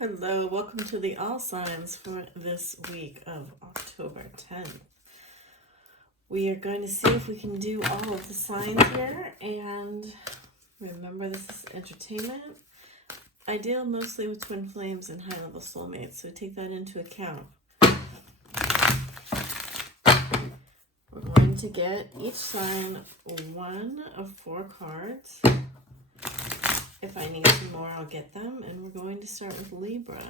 Hello, welcome to the All Signs for this week of October 10th. We are going to see if we can do all of the signs here, and remember this is entertainment. I deal mostly with twin flames and high-level soulmates, so take that into account. We're going to get each sign one of 4 cards. If I need some more, I'll get them. And we're going to start with Libra.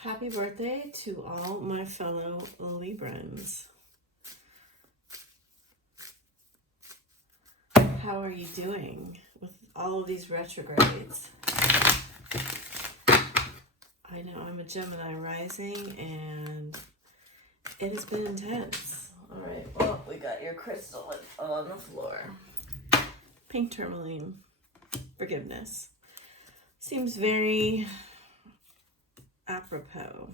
Happy birthday to all my fellow Librans. How are you doing with all of these retrogrades? I know I'm a Gemini rising and it has been intense. All right, well, we got your crystal on the floor. Pink tourmaline. Forgiveness. Seems very apropos.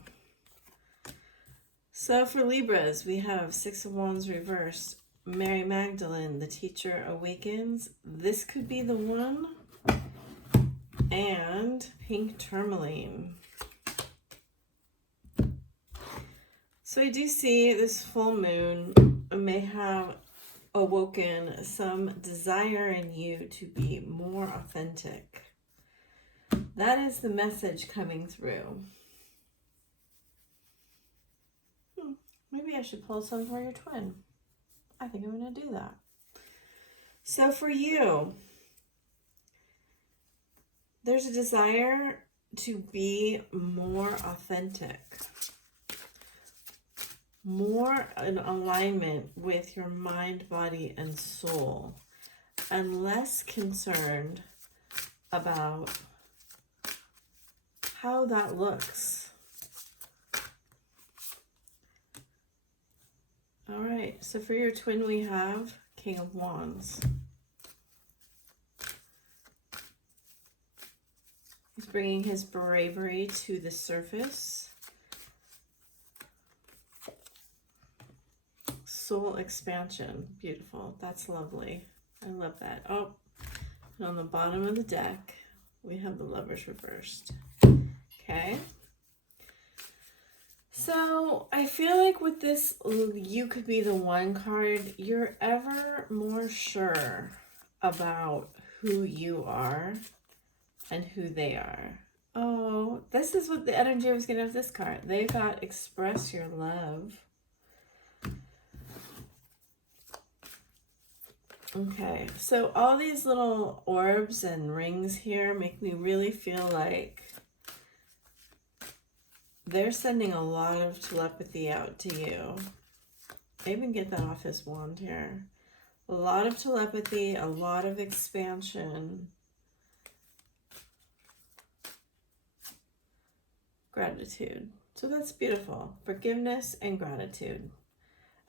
So for Libras, we have 6 of Wands reversed. Mary Magdalene, the teacher awakens. This could be the one. And pink tourmaline. So I do see this full moon may have awoken some desire in you to be more authentic. That is the message coming through. Maybe I should pull some for your twin. I think I'm going to do that. So for you, there's a desire to be more authentic. More in alignment with your mind, body, and soul, and less concerned about how that looks. All right, so for your twin, we have King of Wands. He's bringing his bravery to the surface. Soul expansion. Beautiful. That's lovely. I love that. Oh, and on the bottom of the deck, we have the Lovers reversed. Okay. So I feel like with this, you could be the one card. You're ever more sure about who you are and who they are. Oh, this is what the energy I was getting of this card. They got express your love. Okay, so all these little orbs and rings here make me really feel like they're sending a lot of telepathy out to you. I even get that off his wand here. A lot of telepathy, a lot of expansion. Gratitude. So that's beautiful. Forgiveness and gratitude.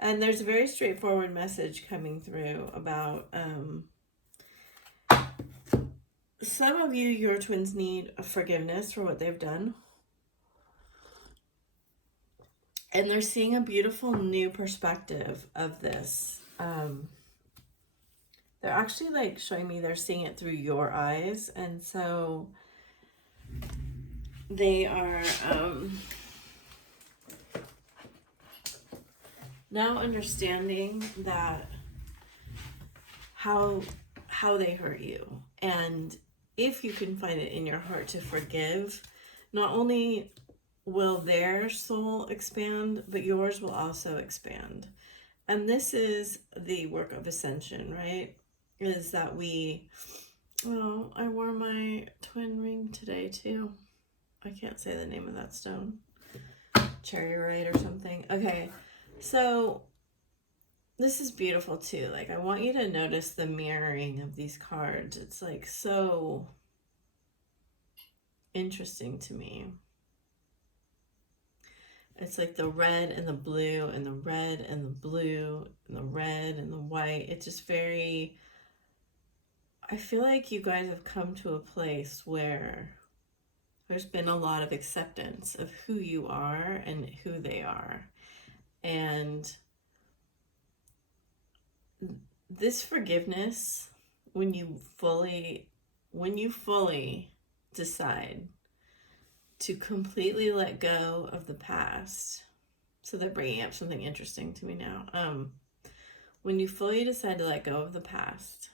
And there's a very straightforward message coming through about some of you, your twins need forgiveness for what they've done. And they're seeing a beautiful new perspective of this. They're actually like showing me they're seeing it through your eyes. And so they are now understanding that how they hurt you. And if you can find it in your heart to forgive, not only will their soul expand, but yours will also expand. And this is the work of ascension, right? Is that I wore my twin ring today too. I can't say the name of that stone. Cherryite or something. Okay, so this is beautiful too. Like, I want you to notice the mirroring of these cards. It's like so interesting to me. It's like the red and the blue and the red and the blue and the red and the white. It's just very, I feel like you guys have come to a place where there's been a lot of acceptance of who you are and who they are. And this forgiveness, when you fully decide to completely let go of the past. So they're bringing up something interesting to me now. When you fully decide to let go of the past,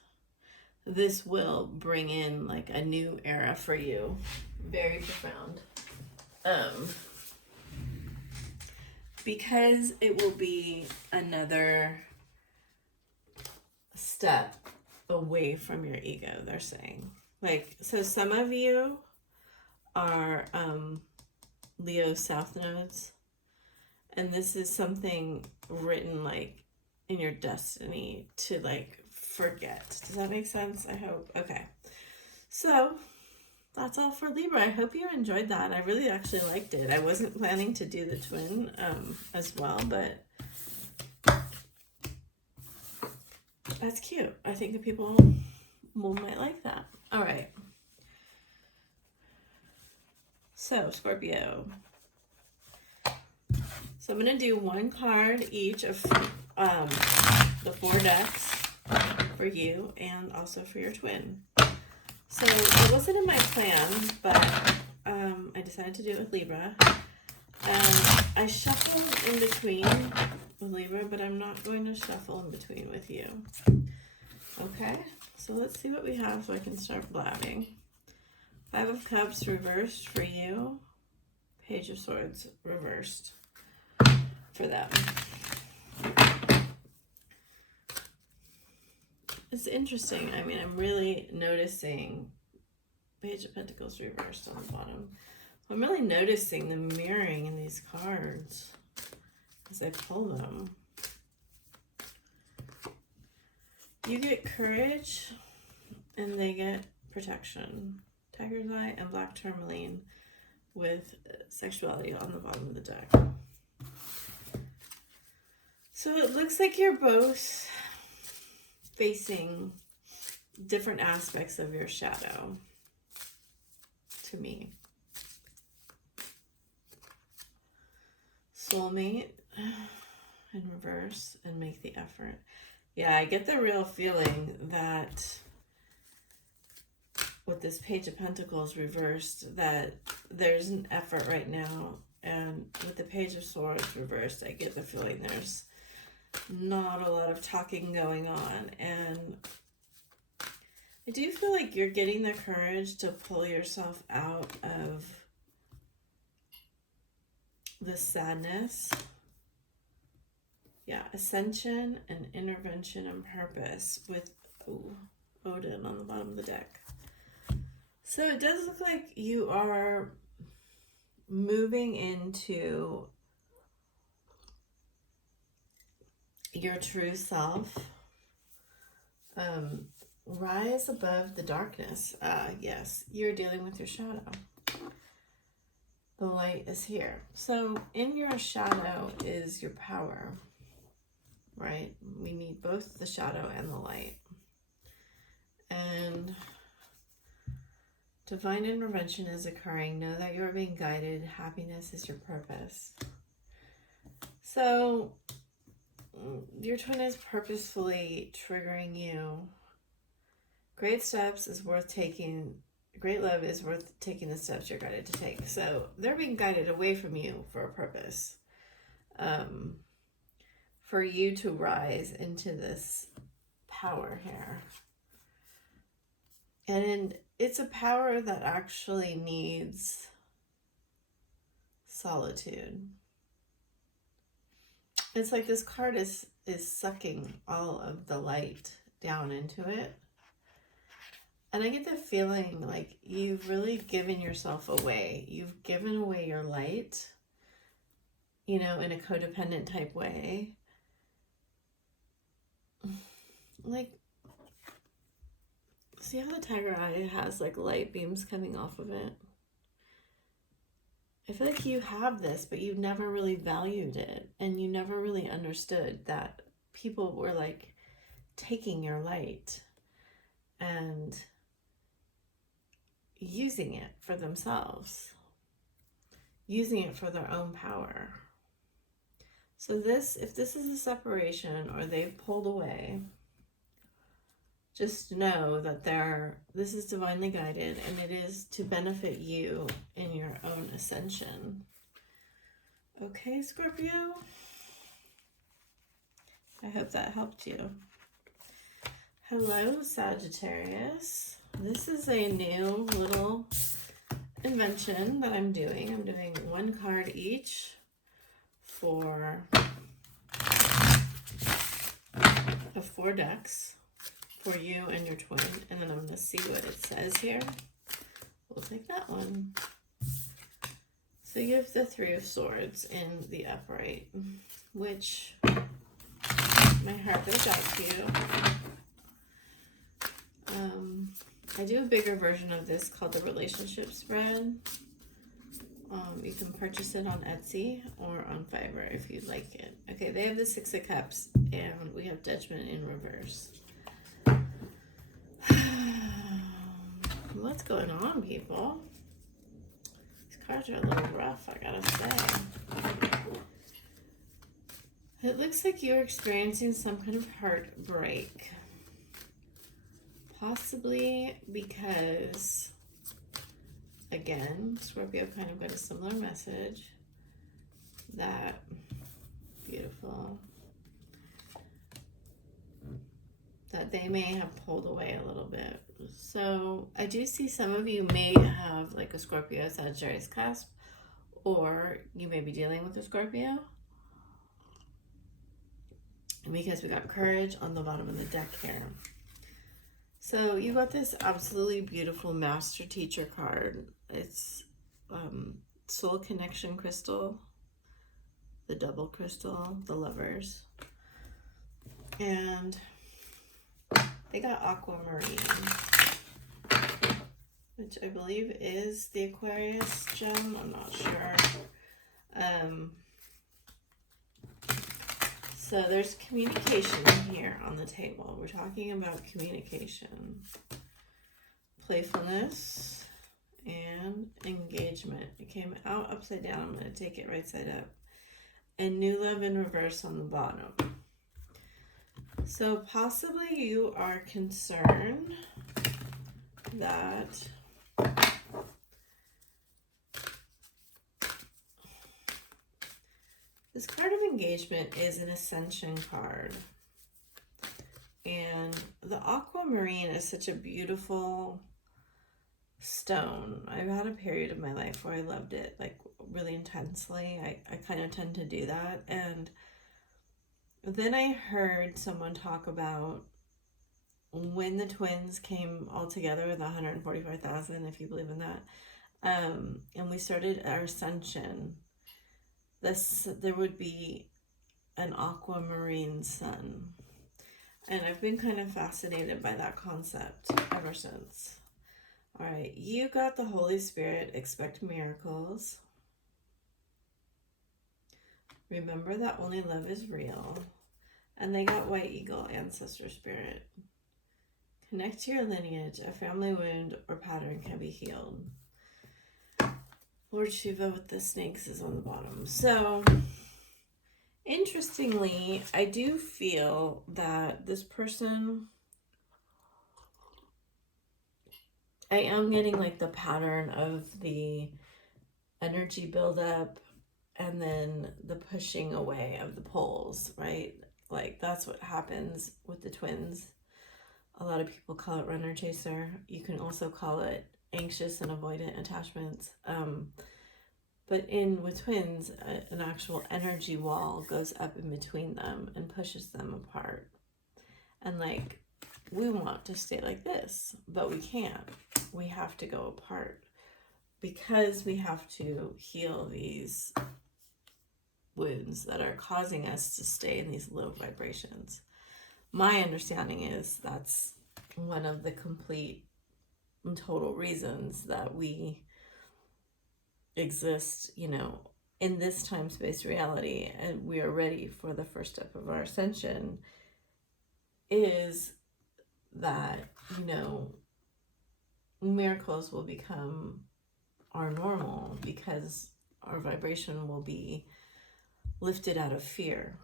this will bring in like a new era for you. Very profound. Because it will be another step away from your ego, they're saying. Like, so some of you are Leo South Nodes, and this is something written like in your destiny to like forget. Does that make sense? I hope. Okay. So that's all for Libra. I hope you enjoyed that. I really actually liked it. I wasn't planning to do the twin as well, but that's cute. I think the people might like that. All right. So, Scorpio. So I'm going to do one card each of the 4 decks for you and also for your twin. So it wasn't in my plan, but I decided to do it with Libra. And I shuffled in between with Libra, but I'm not going to shuffle in between with you. Okay, so let's see what we have so I can start blabbing. 5 of Cups reversed for you. Page of Swords reversed for them. It's interesting. I mean, I'm really noticing Page of Pentacles reversed on the bottom. I'm really noticing the mirroring in these cards as I pull them. You get courage and they get protection. Tiger's Eye and Black Tourmaline with sexuality on the bottom of the deck. So it looks like you're both facing different aspects of your shadow to me. Soulmate in reverse and make the effort. Yeah, I get the real feeling that with this Page of Pentacles reversed that there's an effort right now, and with the Page of Swords reversed, I get the feeling there's not a lot of talking going on, and I do feel like you're getting the courage to pull yourself out of the sadness. Yeah, ascension and intervention and purpose with Odin on the bottom of the deck. So it does look like you are moving into your true self. Rise above the darkness. Yes, you're dealing with your shadow. The light is here. So in your shadow is your power, right? We need both the shadow and the light. And divine intervention is occurring. Know that you are being guided. Happiness is your purpose. So your twin is purposefully triggering you. Great steps is worth taking. Great love is worth taking the steps you're guided to take. So they're being guided away from you for a purpose. For you to rise into this power here. And it's a power that actually needs solitude. It's like this card is sucking all of the light down into it. And I get the feeling like you've really given yourself away. You've given away your light, you know, in a codependent type way. Like, see how the tiger eye has like light beams coming off of it? I feel like you have this, but you never really valued it. And you never really understood that people were like taking your light and using it for themselves, using it for their own power. So this, if this is a separation or they've pulled away, just know that this is divinely guided, and it is to benefit you in your own ascension. Okay, Scorpio? I hope that helped you. Hello, Sagittarius. This is a new little invention that I'm doing. I'm doing one card each for the 4 decks for you and your twin, and then I'm going to see what it says here. We'll take that one. So you have the 3 of Swords in the upright, which my heart goes out to you. I do a bigger version of this called the Relationship Spread. You can purchase it on Etsy or on Fiverr if you'd like it. Okay, they have the 6 of Cups, and we have Judgment in reverse. What's going on, people? These cards are a little rough, I gotta say. It looks like you're experiencing some kind of heartbreak. Possibly because, again, Scorpio kind of got a similar message. That, beautiful. That they may have pulled away a little bit. So I do see some of you may have like a Scorpio Sagittarius cusp, or you may be dealing with a Scorpio, because we got Courage on the bottom of the deck here. So you got this absolutely beautiful Master Teacher card. It's Soul Connection Crystal, the double crystal, the Lovers, and they got Aquamarine, which I believe is the Aquarius gem. I'm not sure. So there's communication here on the table. We're talking about communication, playfulness, and engagement. It came out upside down. I'm going to take it right side up. And New Love in reverse on the bottom. So possibly you are concerned that this card of engagement is an ascension card. And the aquamarine is such a beautiful stone. I've had a period of my life where I loved it like really intensely. I kind of tend to do that. And then I heard someone talk about when the twins came all together, the 145,000, if you believe in that, and we started our ascension, there would be an aquamarine sun. And I've been kind of fascinated by that concept ever since. All right, you got the Holy Spirit, expect miracles. Remember that only love is real. And they got White Eagle, ancestor spirit. Connect to your lineage. A family wound or pattern can be healed. Lord Shiva with the snakes is on the bottom. So, interestingly, I do feel that this person, I am getting like the pattern of the energy buildup and then the pushing away of the poles, right? Like that's what happens with the twins. A lot of people call it runner chaser. You can also call it anxious and avoidant attachments. But with twins, an actual energy wall goes up in between them and pushes them apart. And like, we want to stay like this, but we can't. We have to go apart because we have to heal these wounds that are causing us to stay in these low vibrations. My understanding is that's one of the complete and total reasons that we exist, you know, in this time-space reality, and we are ready for the first step of our ascension, is that, you know, miracles will become our normal because our vibration will be lifted out of fear.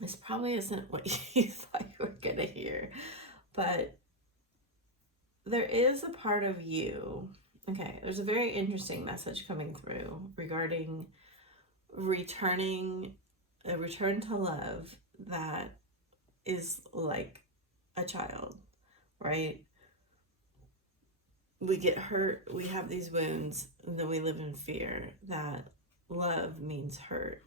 This probably isn't what you thought you were going to hear, but there is a part of you. Okay, there's a very interesting message coming through regarding returning, a return to love that is like a child, right? We get hurt, we have these wounds, and then we live in fear that love means hurt.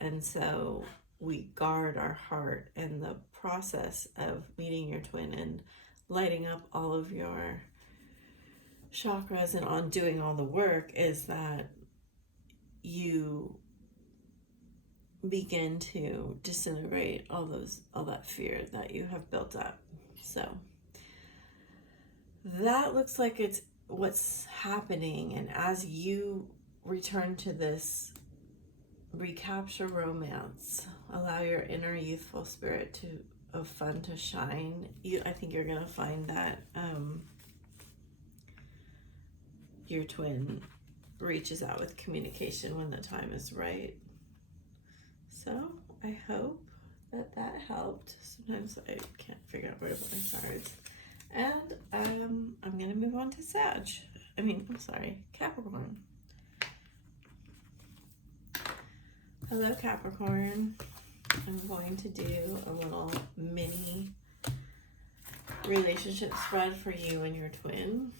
And so we guard our heart, and the process of meeting your twin and lighting up all of your chakras and on doing all the work is that you begin to disintegrate all that fear that you have built up. So that looks like it's what's happening. And as you return to this, recapture romance, allow your inner youthful spirit of fun to shine, I think you're going to find that your twin reaches out with communication when the time is right. So I hope that helped. Sometimes I can't figure out where to put my cards. And I'm going to move on to Capricorn. Hello, Capricorn. I'm going to do a little mini relationship spread for you and your twin.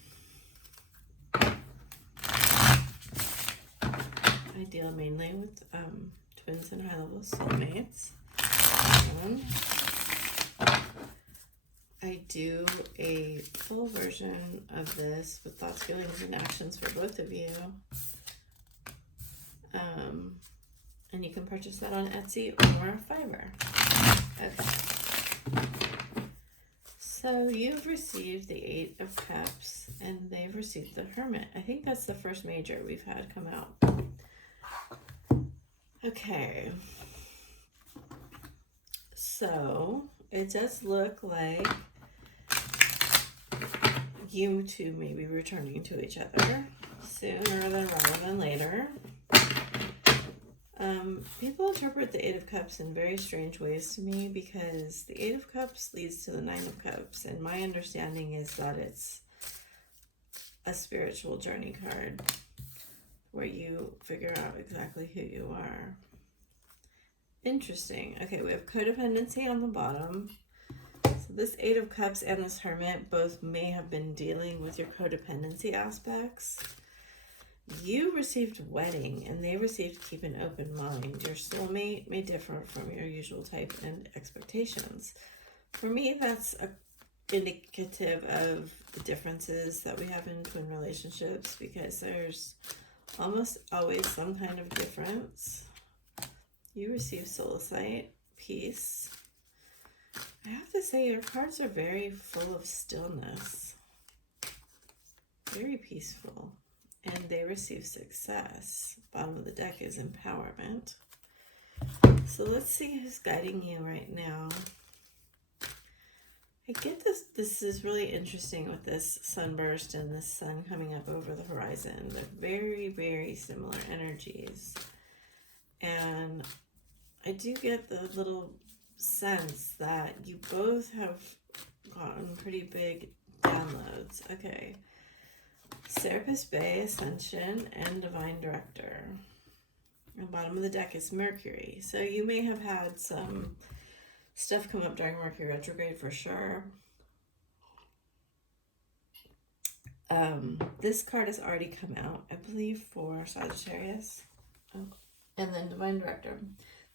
I deal mainly with twins and high-level soulmates. I do a full version of this with thoughts, feelings, and actions for both of you. And you can purchase that on Etsy or Fiverr. Okay. So you've received the 8 of Cups, and they've received the Hermit. I think that's the first major we've had come out. Okay. So it does look like you two may be returning to each other sooner rather than later. People interpret the 8 of Cups in very strange ways to me, because the 8 of Cups leads to the 9 of Cups, and my understanding is that it's a spiritual journey card where you figure out exactly who you are. Interesting. Okay, we have codependency on the bottom. So this 8 of Cups and this Hermit both may have been dealing with your codependency aspects. You received wedding, and they received keep an open mind. Your soulmate may differ from your usual type and expectations. For me, that's indicative of the differences that we have in twin relationships, because there's almost always some kind of difference. You receive soulmate, peace. I have to say, your cards are very full of stillness. Very peaceful. And they receive success. Bottom of the deck is empowerment. So let's see who's guiding you right now. I get this is really interesting with this sunburst and this sun coming up over the horizon. They're very, very similar energies. And I do get the little sense that you both have gotten pretty big downloads. Okay. Serapis Bay, Ascension, and Divine Director. The bottom of the deck is Mercury. So you may have had some stuff come up during Mercury retrograde for sure. This card has already come out, I believe, for Sagittarius. Oh. And then Divine Director.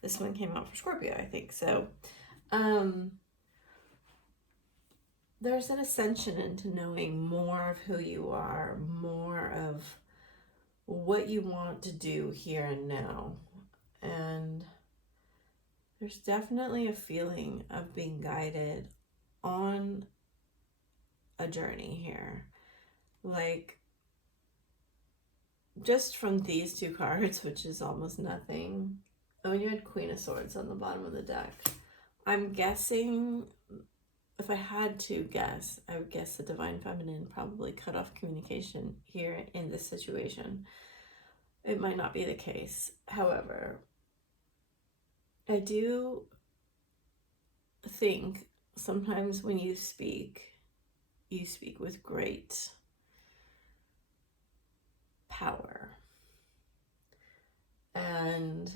This one came out for Scorpio, I think. So, there's an ascension into knowing more of who you are, more of what you want to do here and now. And there's definitely a feeling of being guided on a journey here. Like, just from these two cards, which is almost nothing. Oh, and you had Queen of Swords on the bottom of the deck. I'm guessing, if I had to guess, I would guess the Divine Feminine probably cut off communication here in this situation. It might not be the case. However, I do think sometimes when you speak with great power. And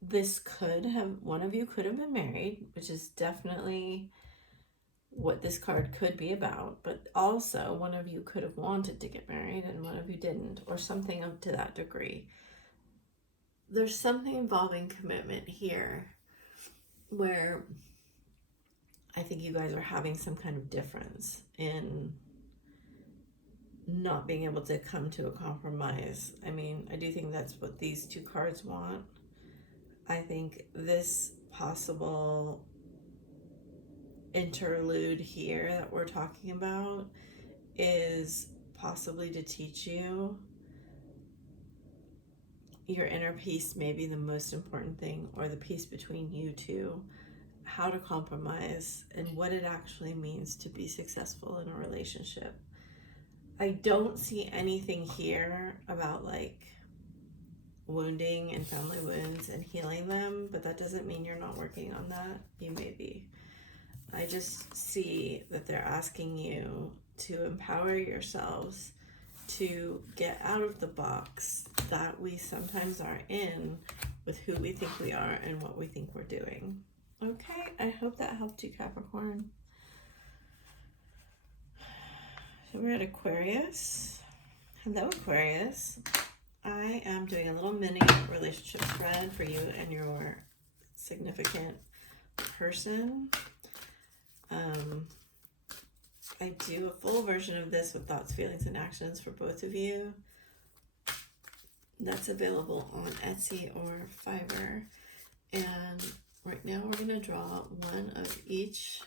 this could have, one of you could have been married, which is definitely what this card could be about, but also one of you could have wanted to get married and one of you didn't, or something up to that degree. There's something involving commitment here where I think you guys are having some kind of difference in not being able to come to a compromise. I mean, I do think that's what these two cards want. I think this possible interlude here that we're talking about is possibly to teach you your inner peace, may be the most important thing, or the peace between you two, how to compromise and what it actually means to be successful in a relationship. I don't see anything here about like wounding and family wounds and healing them, but that doesn't mean you're not working on that. You may be. I just see that they're asking you to empower yourselves to get out of the box that we sometimes are in with who we think we are and what we think we're doing. Okay, I hope that helped you, Capricorn. So we're at Aquarius. Hello, Aquarius. I am doing a little mini relationship spread for you and your significant person. I do a full version of this with thoughts, feelings, and actions for both of you. That's available on Etsy or Fiverr. And right now we're going to draw one of each.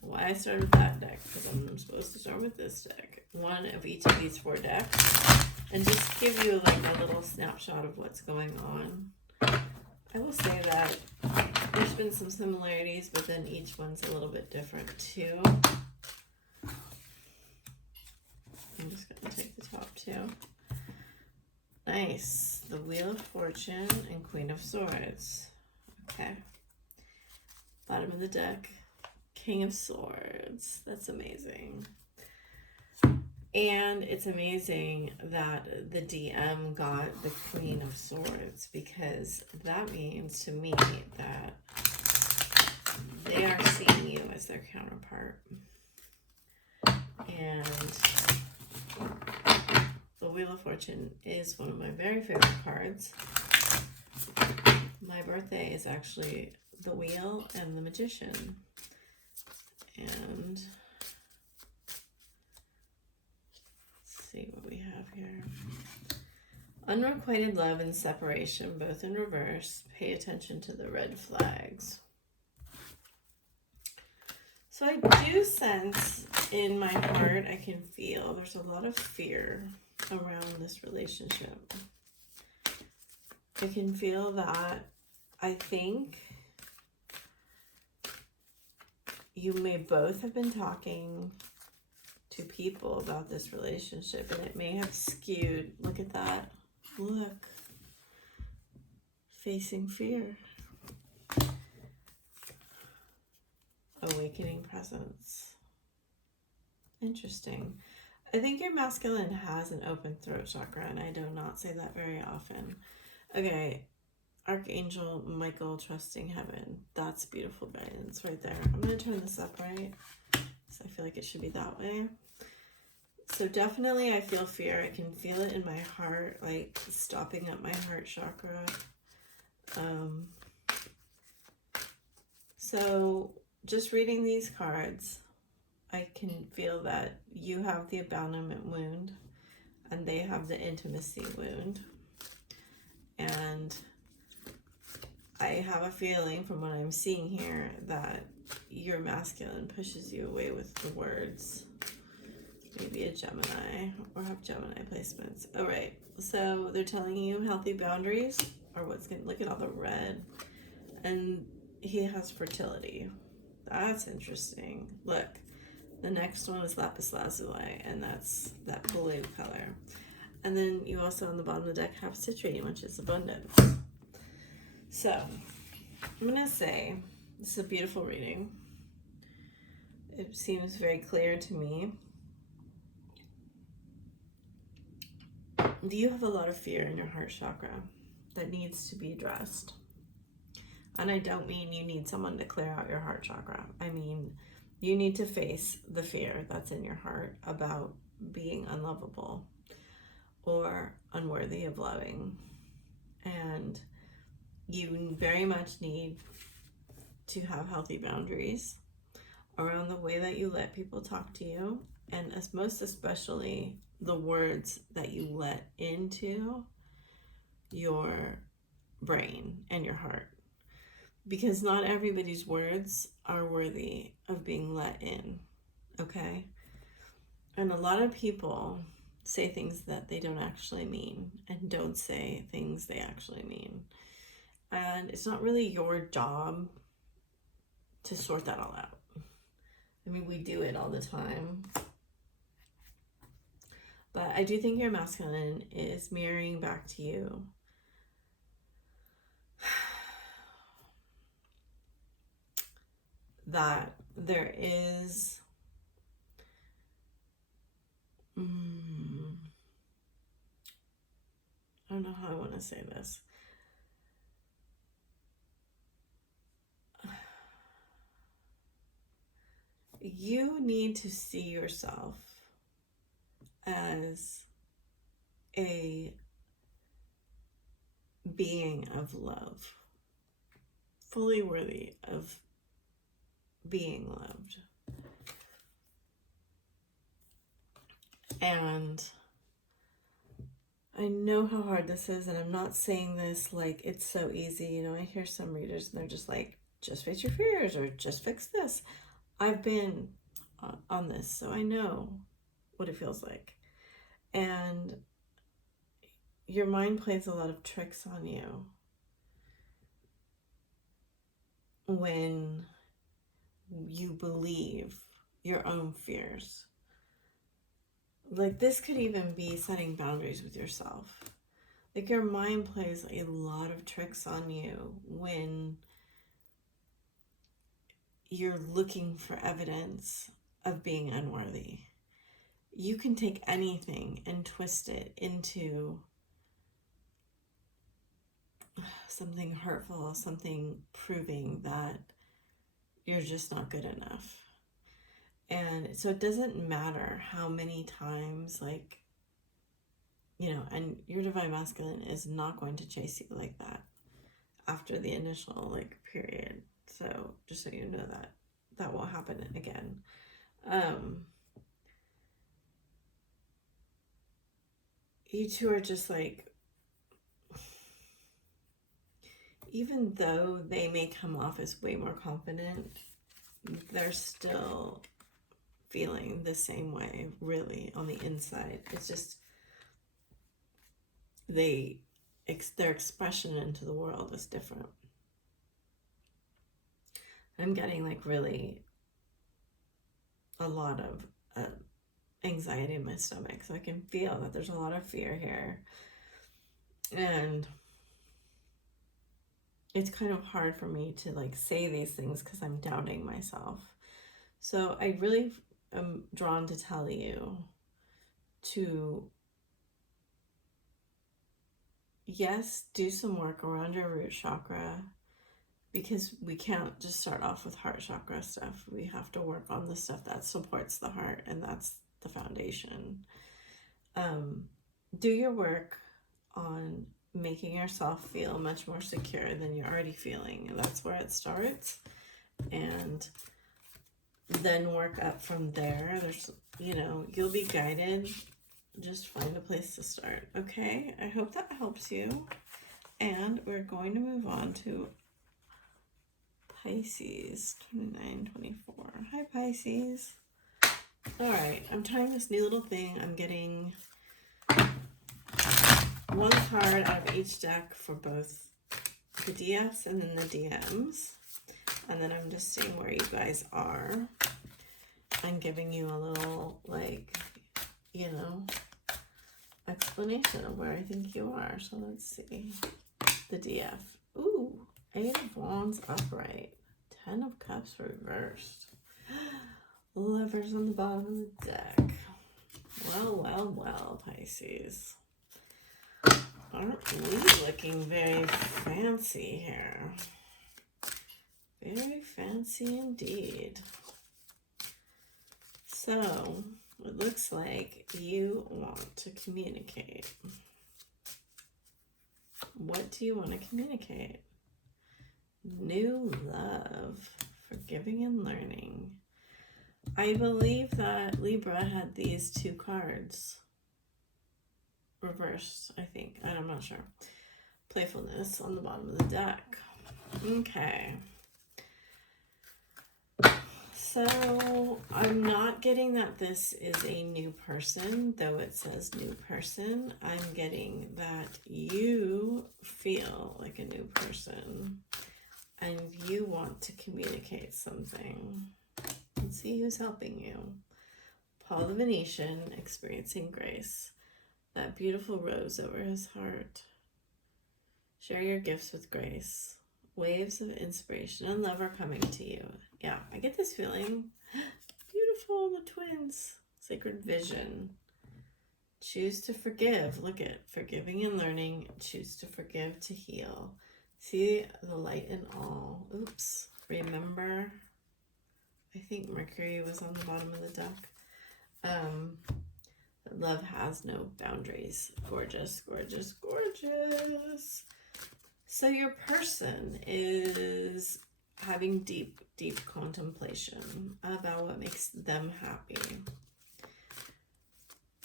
Why I started with that deck, because I'm supposed to start with this deck. One of each of these 4 decks. And just give you like a little snapshot of what's going on. I will say that there's been some similarities, but then each one's a little bit different too. I'm just going to take the top 2. Nice. The Wheel of Fortune and Queen of Swords. Okay. Bottom of the deck, King of Swords. That's amazing. And it's amazing that the DM got the Queen of Swords, because that means to me that they are seeing you as their counterpart. And the Wheel of Fortune is one of my very favorite cards. My birthday is actually the Wheel and the Magician. And let's see what we have here. Unrequited love and separation, both in reverse. Pay attention to the red flags. So I do sense in my heart, I can feel there's a lot of fear around this relationship. I can feel that. I think you may both have been talking to people about this relationship, and it may have skewed. Look at that. Look. Facing fear. Awakening presence. Interesting. I think your masculine has an open throat chakra, and I do not say that very often. Okay. Archangel Michael, trusting heaven. That's beautiful guidance right there. I'm going to turn this up right, so I feel like it should be that way. So definitely I feel fear. I can feel it in my heart, like stopping at my heart chakra. So just reading these cards, I can feel that you have the abandonment wound and they have the intimacy wound. And I have a feeling from what I'm seeing here that your masculine pushes you away with the words. Maybe a Gemini, or have Gemini placements. All right, so they're telling you healthy boundaries, or what's going to, look at all the red. And he has fertility. That's interesting. Look, the next one is lapis lazuli, and that's that blue color. And then you also on the bottom of the deck have citrine, which is abundance. So I'm going to say, this is a beautiful reading. It seems very clear to me. Do you have a lot of fear in your heart chakra that needs to be addressed? And I don't mean you need someone to clear out your heart chakra. I mean, you need to face the fear that's in your heart about being unlovable or unworthy of loving. And you very much need to have healthy boundaries around the way that you let people talk to you, and most especially the words that you let into your brain and your heart. Because not everybody's words are worthy of being let in, okay? And a lot of people say things that they don't actually mean and don't say things they actually mean. And it's not really your job to sort that all out. I mean, we do it all the time. But I do think your masculine is mirroring back to you that there is I don't know how I want to say this. You need to see yourself as a being of love, fully worthy of being loved. And I know how hard this is, and I'm not saying this like it's so easy. You know, I hear some readers and they're just like, just face your fears or just fix this. I've been on this, so I know what it feels like. And your mind plays a lot of tricks on you when you believe your own fears. Like, this could even be setting boundaries with yourself. Like, your mind plays a lot of tricks on you when you're looking for evidence of being unworthy. You can take anything and twist it into something hurtful, something proving that you're just not good enough. And so it doesn't matter how many times, like, you know, and your divine masculine is not going to chase you like that after the initial, like, period. So just so you know that that won't happen again. You two are just like, even though they may come off as way more confident, they're still feeling the same way, really, on the inside. It's just their expression into the world is different. I'm getting like really a lot of anxiety in my stomach, so I can feel that there's a lot of fear here, and it's kind of hard for me to like say these things because I'm doubting myself. So I really am drawn to tell you to, yes, do some work around your root chakra, because we can't just start off with heart chakra stuff. We have to work on the stuff that supports the heart, and that's the foundation. Do your work on making yourself feel much more secure than you're already feeling, and that's where it starts. And then work up from there. There's, you know, you'll be guided. Just find a place to start. Okay, I hope that helps you. And we're going to move on to Pisces, 29, 24. Hi, Pisces. All right, I'm trying this new little thing. I'm getting one card out of each deck for both the DFs and then the DMs. And then I'm just seeing where you guys are. I'm giving you a little, like, you know, explanation of where I think you are. So let's see. The DF. Ooh, Eight of Wands upright. 10 of Cups reversed. Lovers on the bottom of the deck. Well, well, well, Pisces. Aren't we looking very fancy here? Very fancy indeed. So, it looks like you want to communicate. What do you want to communicate? New love, forgiving and learning. I believe that Libra had these two cards reversed, I think. I'm not sure. Playfulness on the bottom of the deck. Okay. So I'm not getting that this is a new person, though it says new person. I'm getting that you feel like a new person and you want to communicate something. Let's see who's helping you. Paul the Venetian, experiencing grace. That beautiful rose over his heart. Share your gifts with grace. Waves of inspiration and love are coming to you. Yeah, I get this feeling. Beautiful, the twins. Sacred vision. Choose to forgive. Look at forgiving and learning. Choose to forgive, to heal. See the light in all. Oops. Remember. I think Mercury was on the bottom of the deck. Love has no boundaries. Gorgeous, gorgeous, gorgeous. So your person is having deep, deep contemplation about what makes them happy.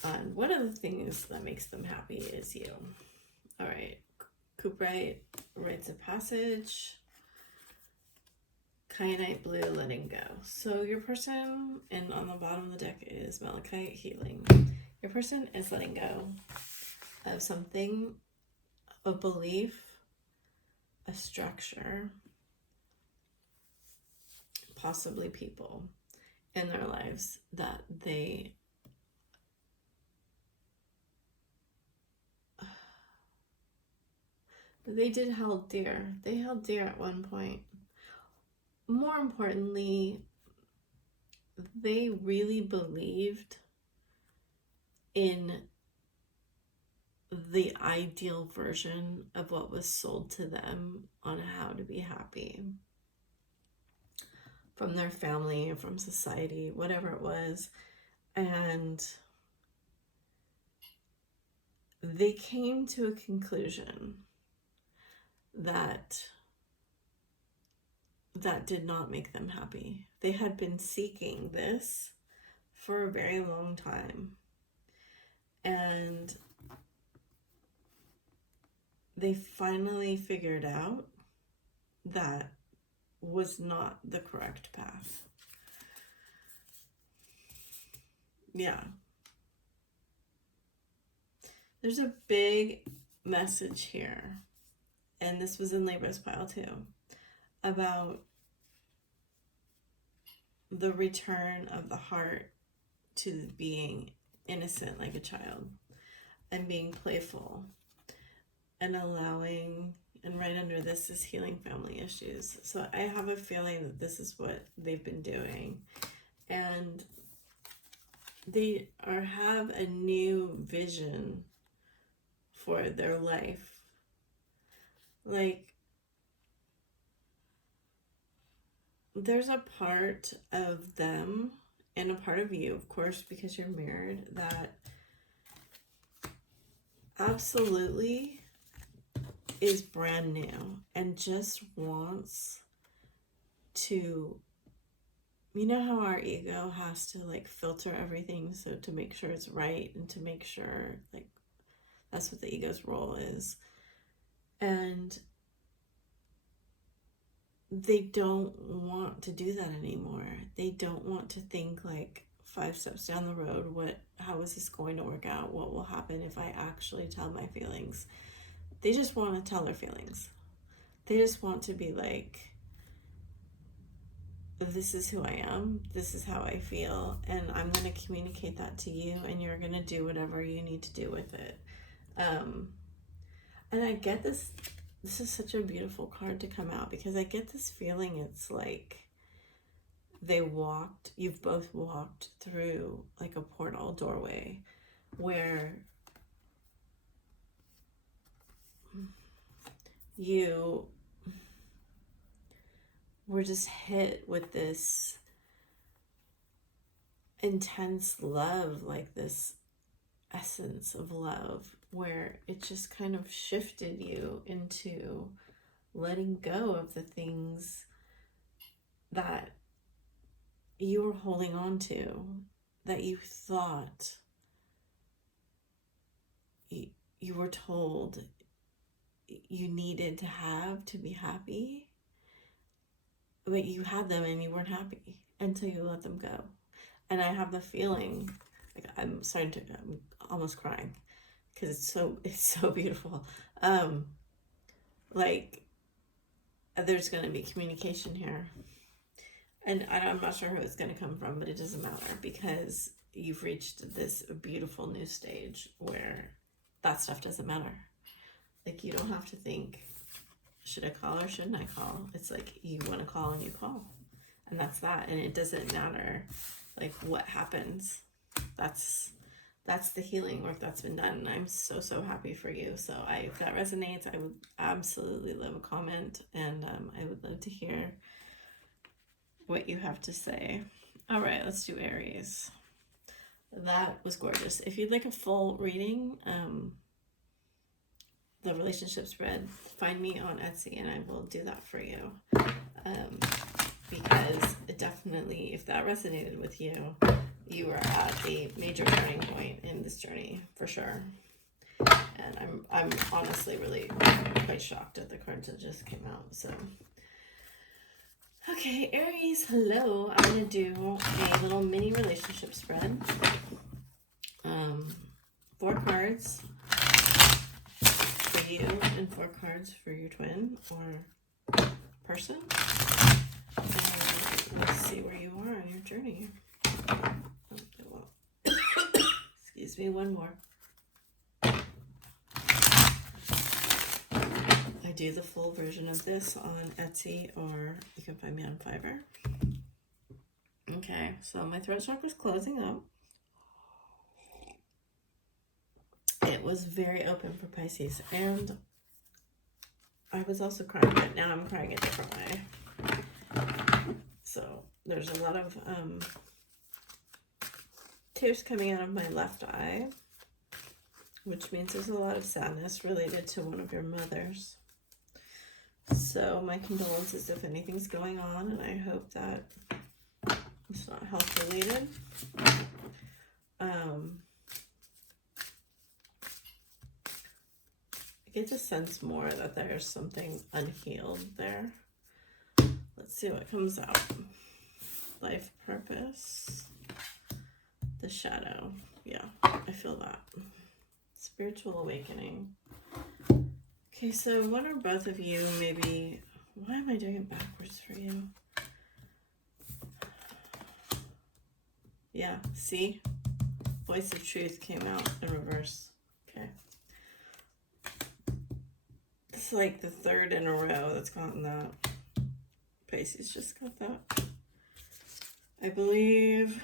And one of the things that makes them happy is you. All right. Cuprite, rites of passage. Kyanite blue, letting go. So your person, and on the bottom of the deck is Malachite, healing. Your person is letting go of something, a belief, a structure, possibly people in their lives that they did hold dear. They held dear at one point. More importantly, they really believed in the ideal version of what was sold to them on how to be happy. From their family, from society, whatever it was. And they came to a conclusion that did not make them happy. They had been seeking this for a very long time. And they finally figured out that was not the correct path. Yeah. There's a big message here, and this was in Libra's pile too, about the return of the heart to being innocent like a child and being playful and allowing, and right under this is healing family issues. So I have a feeling that this is what they've been doing, and they have a new vision for their life. Like, there's a part of them and a part of you, of course, because you're married, that absolutely is brand new and just wants to, you know how our ego has to like filter everything, so to make sure it's right and to make sure, like, that's what the ego's role is. And they don't want to do that anymore. They don't want to think like 5 steps down the road, how is this going to work out? What will happen if I actually tell my feelings? They just want to tell their feelings. They just want to be like, this is who I am, this is how I feel, and I'm going to communicate that to you, and you're going to do whatever you need to do with it. And I get this this is such a beautiful card to come out, because I get this feeling it's like you've both walked through like a portal doorway where you were just hit with this intense love, like this essence of love, where it just kind of shifted you into letting go of the things that you were holding on to, that you thought you were told you needed to have to be happy, but you had them and you weren't happy until you let them go. And I have the feeling, like I'm almost crying because it's so beautiful. Like there's going to be communication here, and I'm not sure who it's going to come from, but it doesn't matter, because you've reached this beautiful new stage where that stuff doesn't matter. Like, you don't have to think, should I call or shouldn't I call? It's like, you want to call and you call, and that's that. And it doesn't matter like what happens. That's the healing work that's been done, and I'm so happy for you. So if that resonates, I would absolutely love a comment, and I would love to hear what you have to say. All right, let's do Aries. That was gorgeous. If you'd like a full reading, the relationship spread, find me on Etsy and I will do that for you. Because it definitely, if that resonated with you, you are at a major turning point in this journey for sure. And I'm honestly really quite shocked at the cards that just came out. So okay, Aries, hello. I'm gonna do a little mini relationship spread. 4 cards for you and 4 cards for your twin or person. And let's see where you are on your journey. Excuse me, one more. I do the full version of this on Etsy, or you can find me on Fiverr. Okay, so my throat chakra is closing up. It was very open for Pisces, and I was also crying, but now I'm crying a different way. So there's a lot of tears coming out of my left eye, which means there's a lot of sadness related to one of your mothers. So my condolences if anything's going on, and I hope that it's not health related. I get to sense more that there's something unhealed there. Let's see what comes out. Life purpose. The shadow. Yeah, I feel that. Spiritual awakening. Okay, so one or both of you maybe... Why am I doing it backwards for you? Yeah, see? Voice of truth came out in reverse. Okay. It's like the 3rd in a row that's gotten that. Pisces just got that. I believe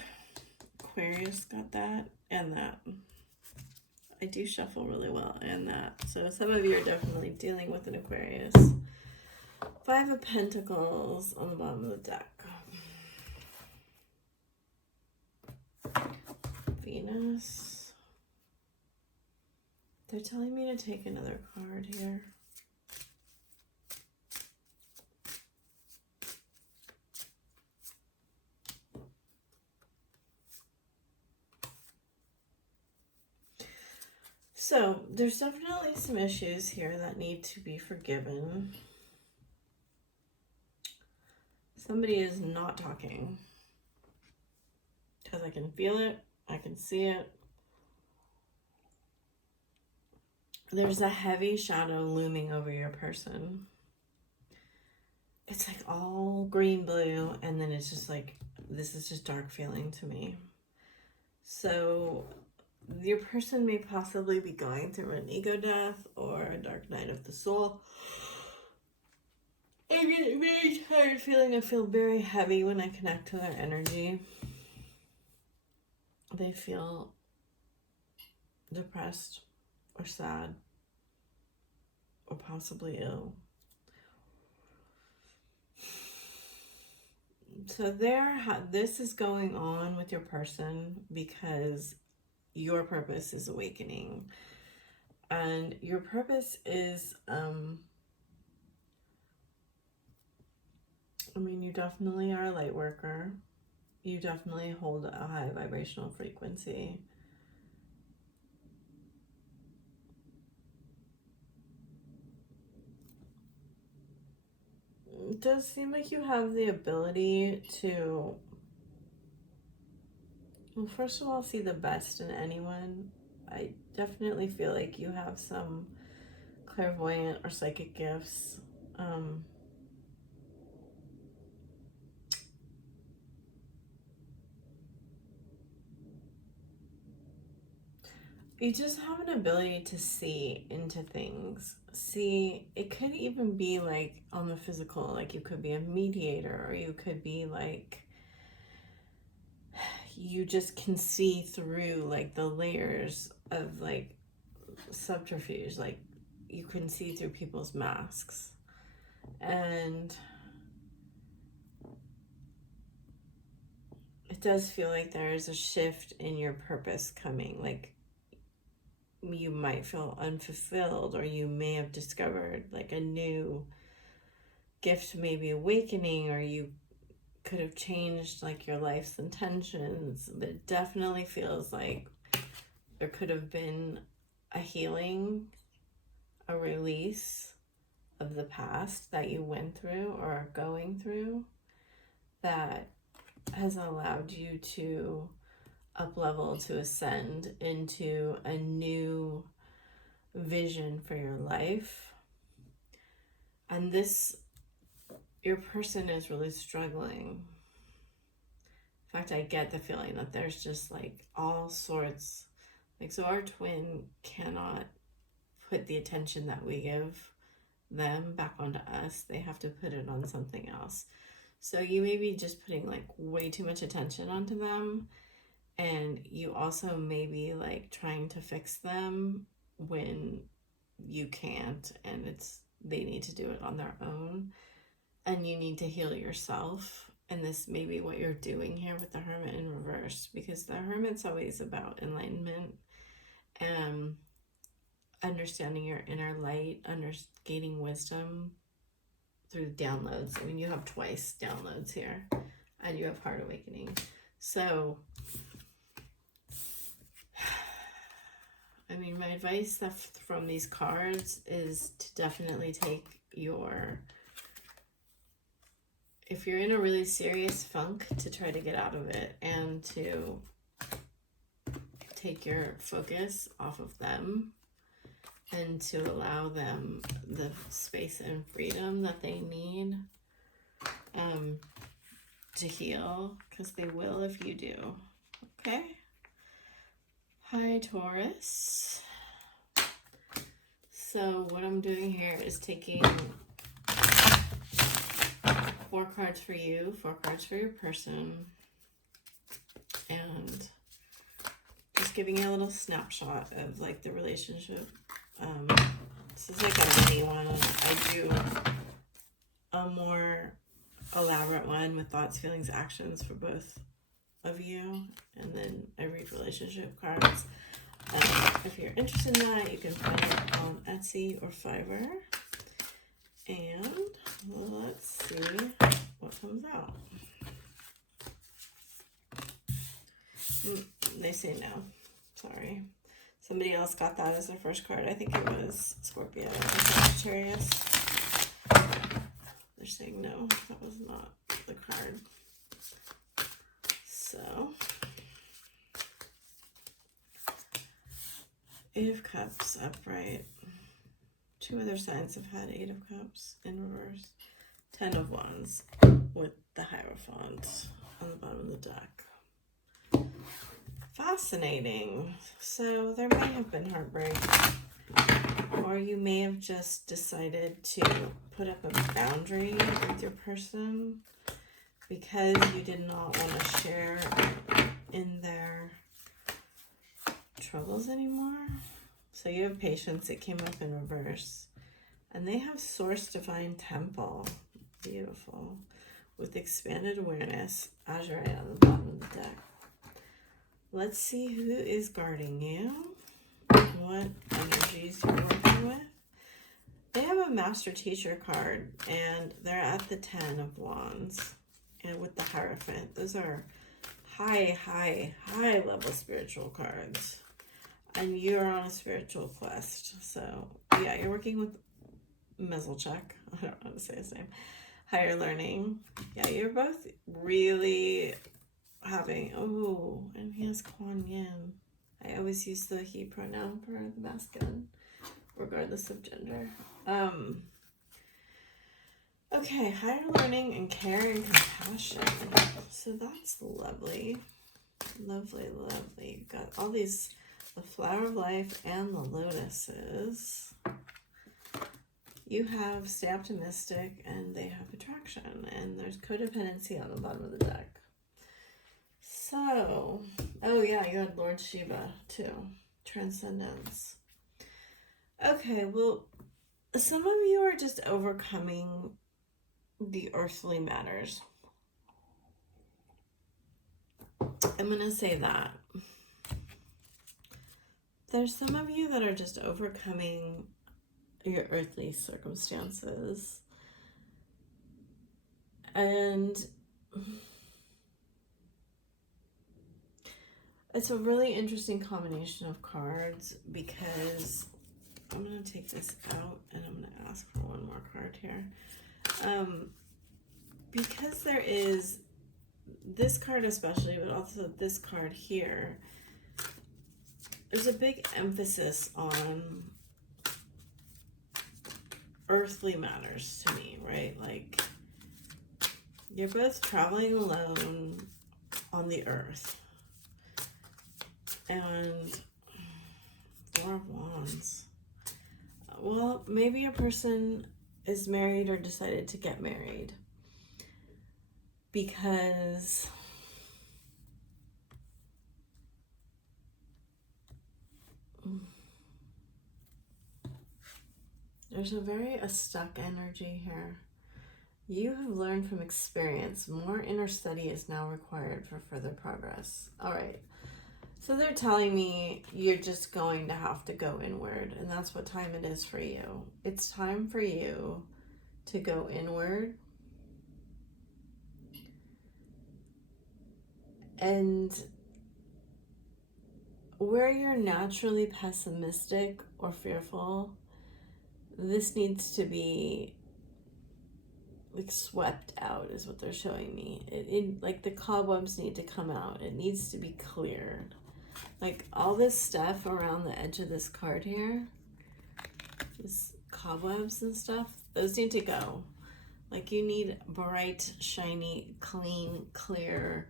Aquarius got that and that. I do shuffle really well and that. So some of you are definitely dealing with an Aquarius. 5 of Pentacles on the bottom of the deck. Venus. They're telling me to take another card here. So there's definitely some issues here that need to be forgiven. Somebody is not talking because I can feel it. I can see it. There's a heavy shadow looming over your person. It's like all green, blue, and then it's just like, this is just dark feeling to me. So your person may possibly be going through an ego death or a dark night of the soul. I get a very tired feeling. I feel very heavy when I connect to their energy. They feel depressed or sad or possibly ill. So this is going on with your person because your purpose is awakening. And your purpose is, you definitely are a light worker. You definitely hold a high vibrational frequency. It does seem like you have the ability to, well, first of all, see the best in anyone. I definitely feel like you have some clairvoyant or psychic gifts. You just have an ability to see into things. See, it could even be like on the physical, like you could be a mediator, or you could be like, you just can see through like the layers of like subterfuge, like you can see through people's masks. And it does feel like there is a shift in your purpose coming. Like you might feel unfulfilled, or you may have discovered like a new gift, maybe awakening, or you could have changed like your life's intentions. But it definitely feels like there could have been a healing, a release of the past that you went through or are going through that has allowed you to up level, to ascend into a new vision for your life. And your person is really struggling. In fact, I get the feeling that there's just like all sorts, like, so our twin cannot put the attention that we give them back onto us. They have to put it on something else. So you may be just putting like way too much attention onto them. And you also may be like trying to fix them when you can't, and they need to do it on their own. And you need to heal yourself. And this may be what you're doing here with the Hermit in reverse, because the Hermit's always about enlightenment and understanding your inner light, gaining wisdom through downloads. You have twice downloads here, and you have heart awakening. So my advice from these cards is to definitely take if you're in a really serious funk, to try to get out of it and to take your focus off of them and to allow them the space and freedom that they need to heal, because they will if you do. Okay? Hi, Taurus. So what I'm doing here is taking 4 cards for you, 4 cards for your person, and just giving you a little snapshot of like the relationship. This is like a mini one. I do a more elaborate one with thoughts, feelings, actions for both of you, and then I read relationship cards. If you're interested in that, you can find it on Etsy or Fiverr. And let's see what comes out. They say no. Sorry. Somebody else got that as their first card. I think it was Scorpio or Sagittarius. They're saying no. That was not the card. So, 8 of Cups upright. 2 other signs have had 8 of Cups in reverse. 10 of Wands with the Hierophant on the bottom of the deck. Fascinating. So there may have been heartbreak, or you may have just decided to put up a boundary with your person because you did not want to share in their troubles anymore. So you have Patience. It came up in reverse. And they have Source Divine Temple. Beautiful. With expanded awareness, Azure on the bottom of the deck. Let's see who is guarding you. What energies you're working with. They have a Master Teacher card, and they're at the 10 of Wands. And with the Hierophant. Those are high level spiritual cards. And you're on a spiritual quest. So, yeah, you're working with Mezzelchuk. I don't know how to say his name. Higher learning. Yeah, you're both really having... Oh, and he has Kuan Yin. I always use the he pronoun for the masculine, regardless of gender. Okay, higher learning and care and compassion. So that's lovely. Lovely, lovely. You've got all these, the Flower of Life and the Lotuses. You have Stay Optimistic, and they have Attraction, and there's Codependency on the bottom of the deck. So, oh yeah, you had Lord Shiva too. Transcendence. Okay, well, some of you are just overcoming the earthly matters. I'm going to say that. There's some of you that are just overcoming your earthly circumstances. And it's a really interesting combination of cards because I'm going to take this out and I'm going to ask for one more card here. Because there is this card especially, but also this card here, there's a big emphasis on earthly matters to me, right? Like, you're both traveling alone on the earth. And Four of Wands. Well, maybe a person is married or decided to get married because there's a stuck energy here. You have learned from experience. More inner study is now required for further progress. All right. So they're telling me you're just going to have to go inward, and that's what time it is for you. It's time for you to go inward. And where you're naturally pessimistic or fearful, this needs to be like swept out is what they're showing me. Like the cobwebs need to come out. It needs to be cleared. Like all this stuff around the edge of this card here, this cobwebs and stuff, those need to go. Like you need bright, shiny, clean, clear,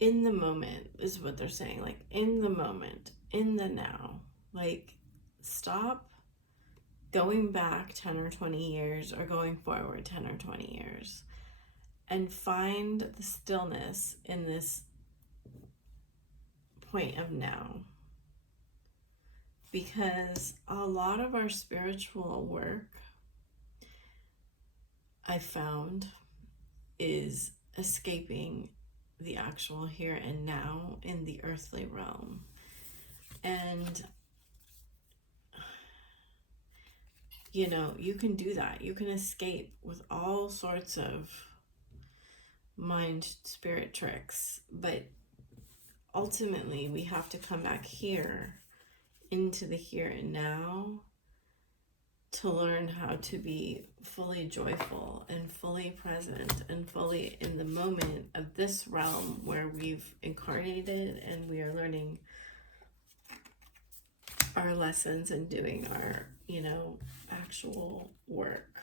in the moment is what they're saying. Like in the moment, in the now. Like stop going back 10 or 20 years or going forward 10 or 20 years and find the stillness in this point of now. Because a lot of our spiritual work, I found, is escaping the actual here and now in the earthly realm. And you know, you can do that. You can escape with all sorts of mind spirit tricks, but ultimately we have to come back here into the here and now to learn how to be fully joyful and fully present and fully in the moment of this realm where we've incarnated and we are learning our lessons and doing you know, actual work.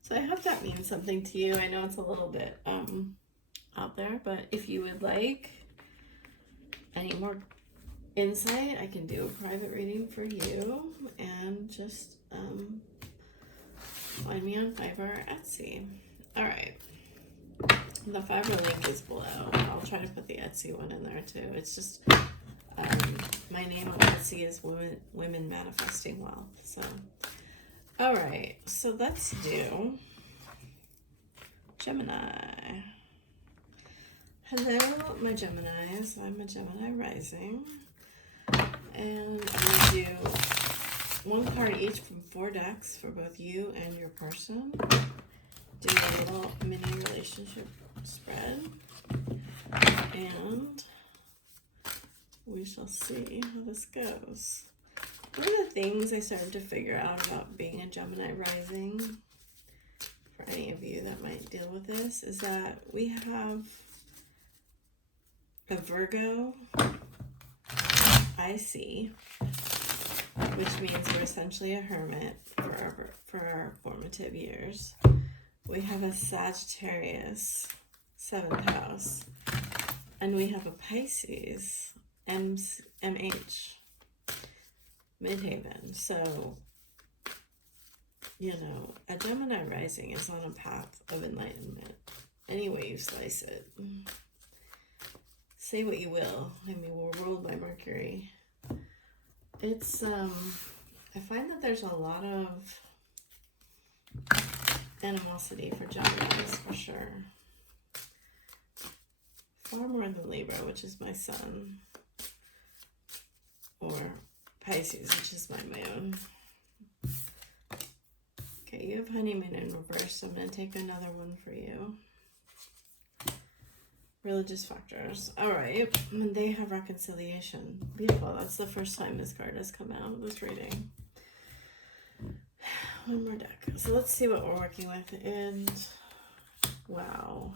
So I hope that means something to you. I know it's a little bit out there, but if you would like any more insight, I can do a private reading for you, and just find me on Fiverr or Etsy. All right. The Fiverr link is below. I'll try to put the Etsy one in there too. It's just my name on Etsy is Women Manifesting Wealth. So, all right. So let's do Gemini. Hello, my Geminis. I'm a Gemini rising, and I'm gonna do one card each from 4 decks for both you and your person. Do a little mini relationship spread, and we shall see how this goes. One of the things I started to figure out about being a Gemini rising, for any of you that might deal with this, is that we have a Virgo IC, which means we're essentially a hermit for our formative years. We have a Sagittarius, 7th house, and we have a Pisces, MH, Midhaven. So, you know, a Gemini rising is on a path of enlightenment, any way you slice it. Say what you will. I mean, we're ruled by Mercury. It's, I find that there's a lot of animosity for Geminis, for sure. Far more than Libra, which is my sun, or Pisces, which is my moon. Okay, you have honeymoon in reverse, so I'm going to take another one for you. Religious factors. All right, and they have reconciliation. Beautiful. That's the first time this card has come out of this reading. One more deck. So let's see what we're working with. And wow.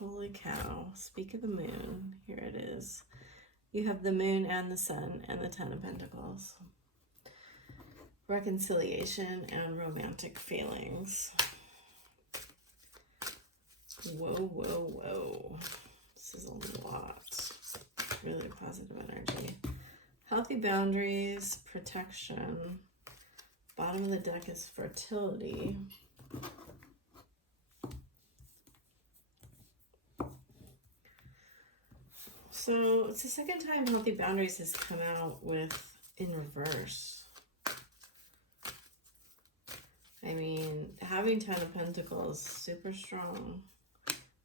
Holy cow. Speak of the moon. Here it is. You have the moon and the sun and the 10 of Pentacles. Reconciliation and romantic feelings. Whoa, whoa, whoa. This is a lot. Really positive energy. Healthy boundaries, protection. Bottom of the deck is fertility. So it's the second time healthy boundaries has come out with in reverse. I mean, having 10 of Pentacles, super strong.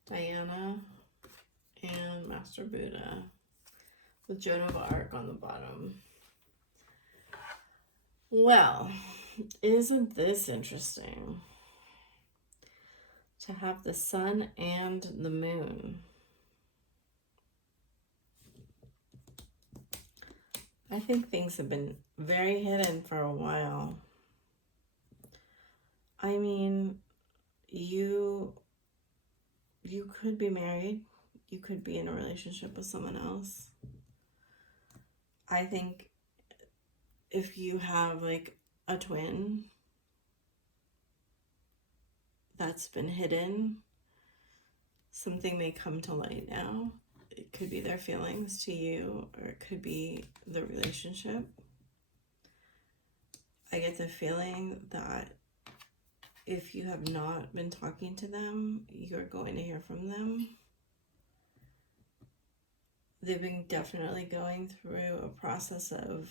Diana and Master Buddha with Joan of Arc on the bottom. Well, isn't this interesting? To have the sun and the moon. I think things have been very hidden for a while. I mean, you could be married. You could be in a relationship with someone else. I think if you have like a twin that's been hidden, something may come to light now. It could be their feelings to you, or it could be the relationship. I get the feeling that if you have not been talking to them, you're going to hear from them. They've been definitely going through a process of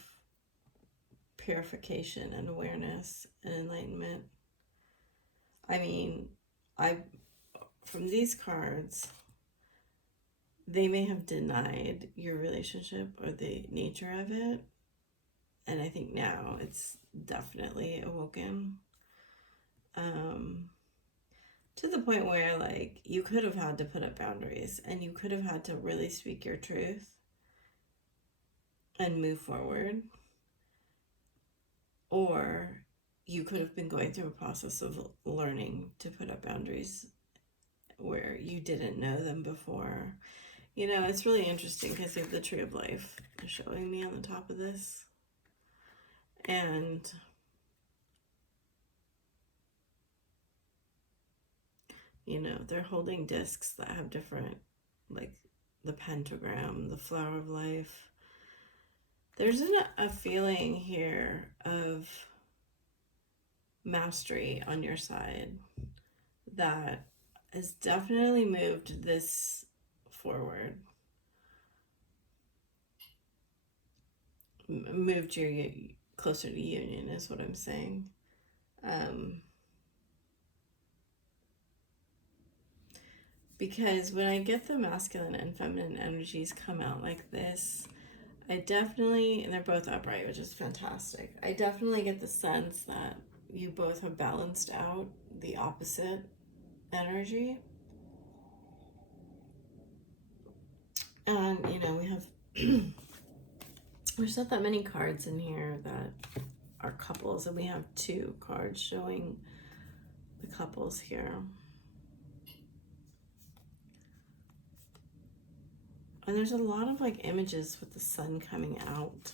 purification and awareness and enlightenment. I mean, from these cards, they may have denied your relationship or the nature of it. And I think now it's definitely awoken. To the point where, like, you could have had to put up boundaries and you could have had to really speak your truth and move forward. Or you could have been going through a process of learning to put up boundaries where you didn't know them before. You know, it's really interesting because you have the Tree of Life showing me on the top of this. And you know, they're holding discs that have different, like the pentagram, the flower of life. There's a feeling here of mastery on your side that has definitely moved this forward. Moved you closer to union is what I'm saying. Because when I get the masculine and feminine energies come out like this, I definitely, and they're both upright, which is fantastic. I definitely get the sense that you both have balanced out the opposite energy. And, you know, we have, there's not that many cards in here that are couples, and we have 2 cards showing the couples here. And there's a lot of like images with the sun coming out.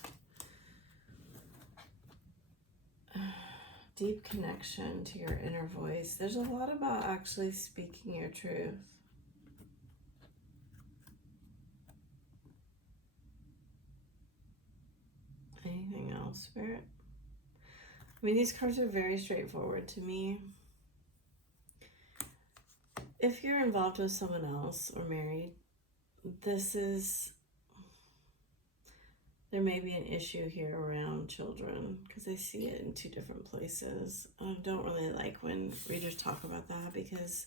Deep connection to your inner voice. There's a lot about actually speaking your truth. Anything else, Spirit? I mean, these cards are very straightforward to me. If you're involved with someone else or married, there may be an issue here around children, because I see it in 2 different places. I don't really like when readers talk about that, because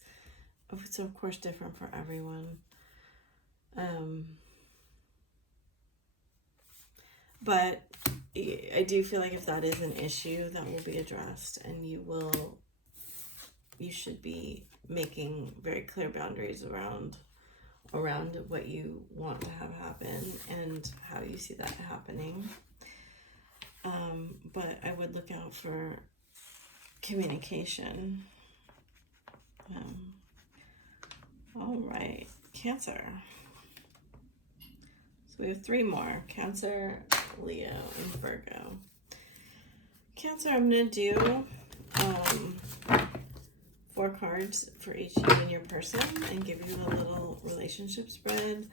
it's of course different for everyone. But I do feel like if that is an issue, that will be addressed, and you should be making very clear boundaries around what you want to have happen and how you see that happening. But I would look out for communication. All right, Cancer. So we have 3 more: Cancer, Leo, and Virgo. Cancer, I'm going to do 4 cards for each you and your person and give you a little relationship spread,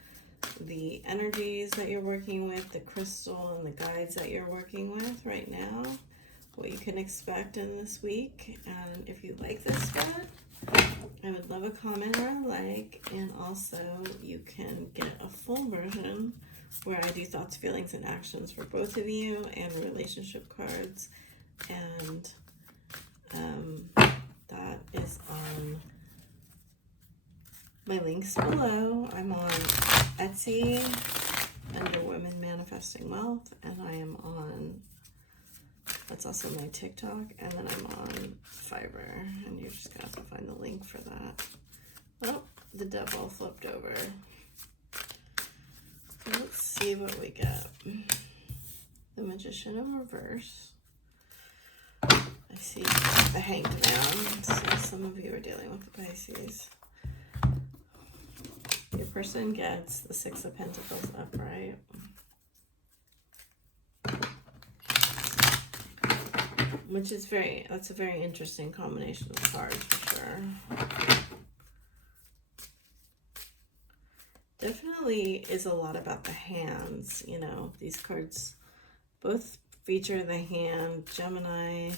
the energies that you're working with, the crystal and the guides that you're working with right now, what you can expect in this week. And if you like this spread, I would love a comment or a like, and also you can get a full version where I do thoughts, feelings, and actions for both of you, and relationship cards, and that is on my links below. I'm on Etsy under Women Manifesting Wealth, and I am on, that's also my TikTok, and then I'm on Fiverr, and you're just gonna have to find the link for that. Oh, the devil flipped over. Let's see what we get. The Magician in reverse. I see the Hanged Man, so some of you are dealing with the Pisces. Your person gets the 6 of Pentacles upright. Which is that's a very interesting combination of cards for sure. Definitely is a lot about the hands, you know. These cards both feature the hand. Gemini,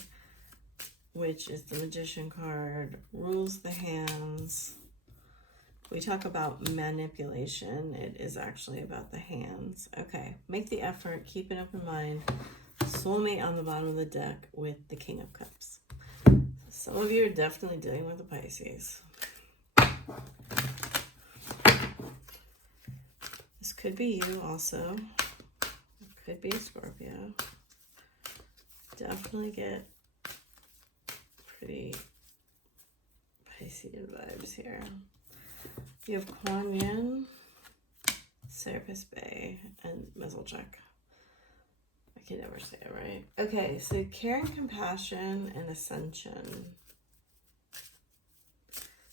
which is the Magician card, rules the hands. We talk about manipulation. It is actually about the hands. Okay, make the effort, keep an open mind. Soulmate on the bottom of the deck with the King of Cups. Some of you are definitely dealing with the Pisces. This could be you also. It could be a Scorpio. Definitely get pretty Piscean vibes here. You have Kuan Yin, Serapis Bay, and Mizzlechuck. I can never say it right. Okay, so care and compassion and ascension.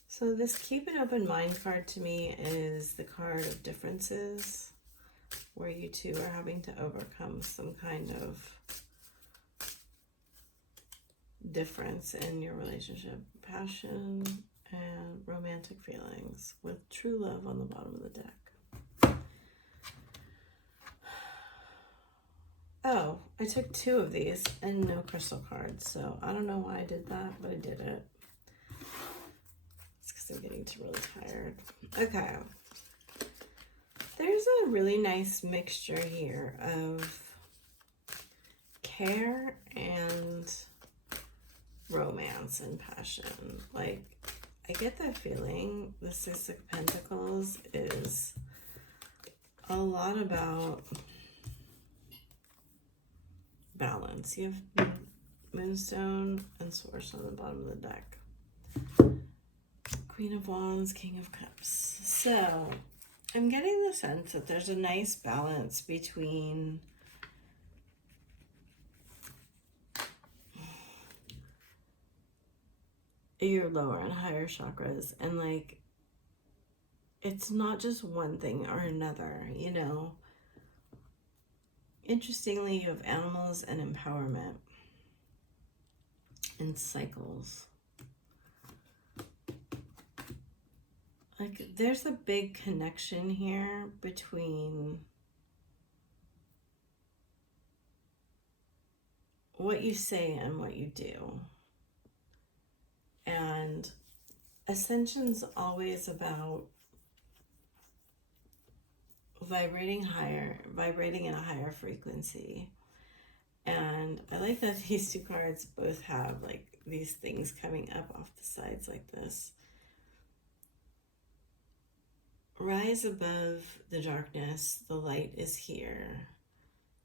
So this keep an open mind card to me is the card of differences, where you two are having to overcome some kind of difference in your relationship. Passion and romantic feelings with true love on the bottom of the deck. Oh, I took 2 of these and no crystal cards, so I don't know why I did that, but I did it. It's because I'm getting really tired. Okay. There's a really nice mixture here of care and romance and passion. Like, I get that feeling the 6 of Pentacles is a lot about balance. You have Moonstone and Source on the bottom of the deck. Queen of Wands, King of Cups. So, I'm getting the sense that there's a nice balance between your lower and higher chakras, and like, it's not just one thing or another, you know. Interestingly, you have animals and empowerment and cycles. Like, there's a big connection here between what you say and what you do. And Ascension's always about vibrating higher, vibrating in a higher frequency. And I like that these 2 cards both have like these things coming up off the sides like this. Rise above the darkness, the light is here.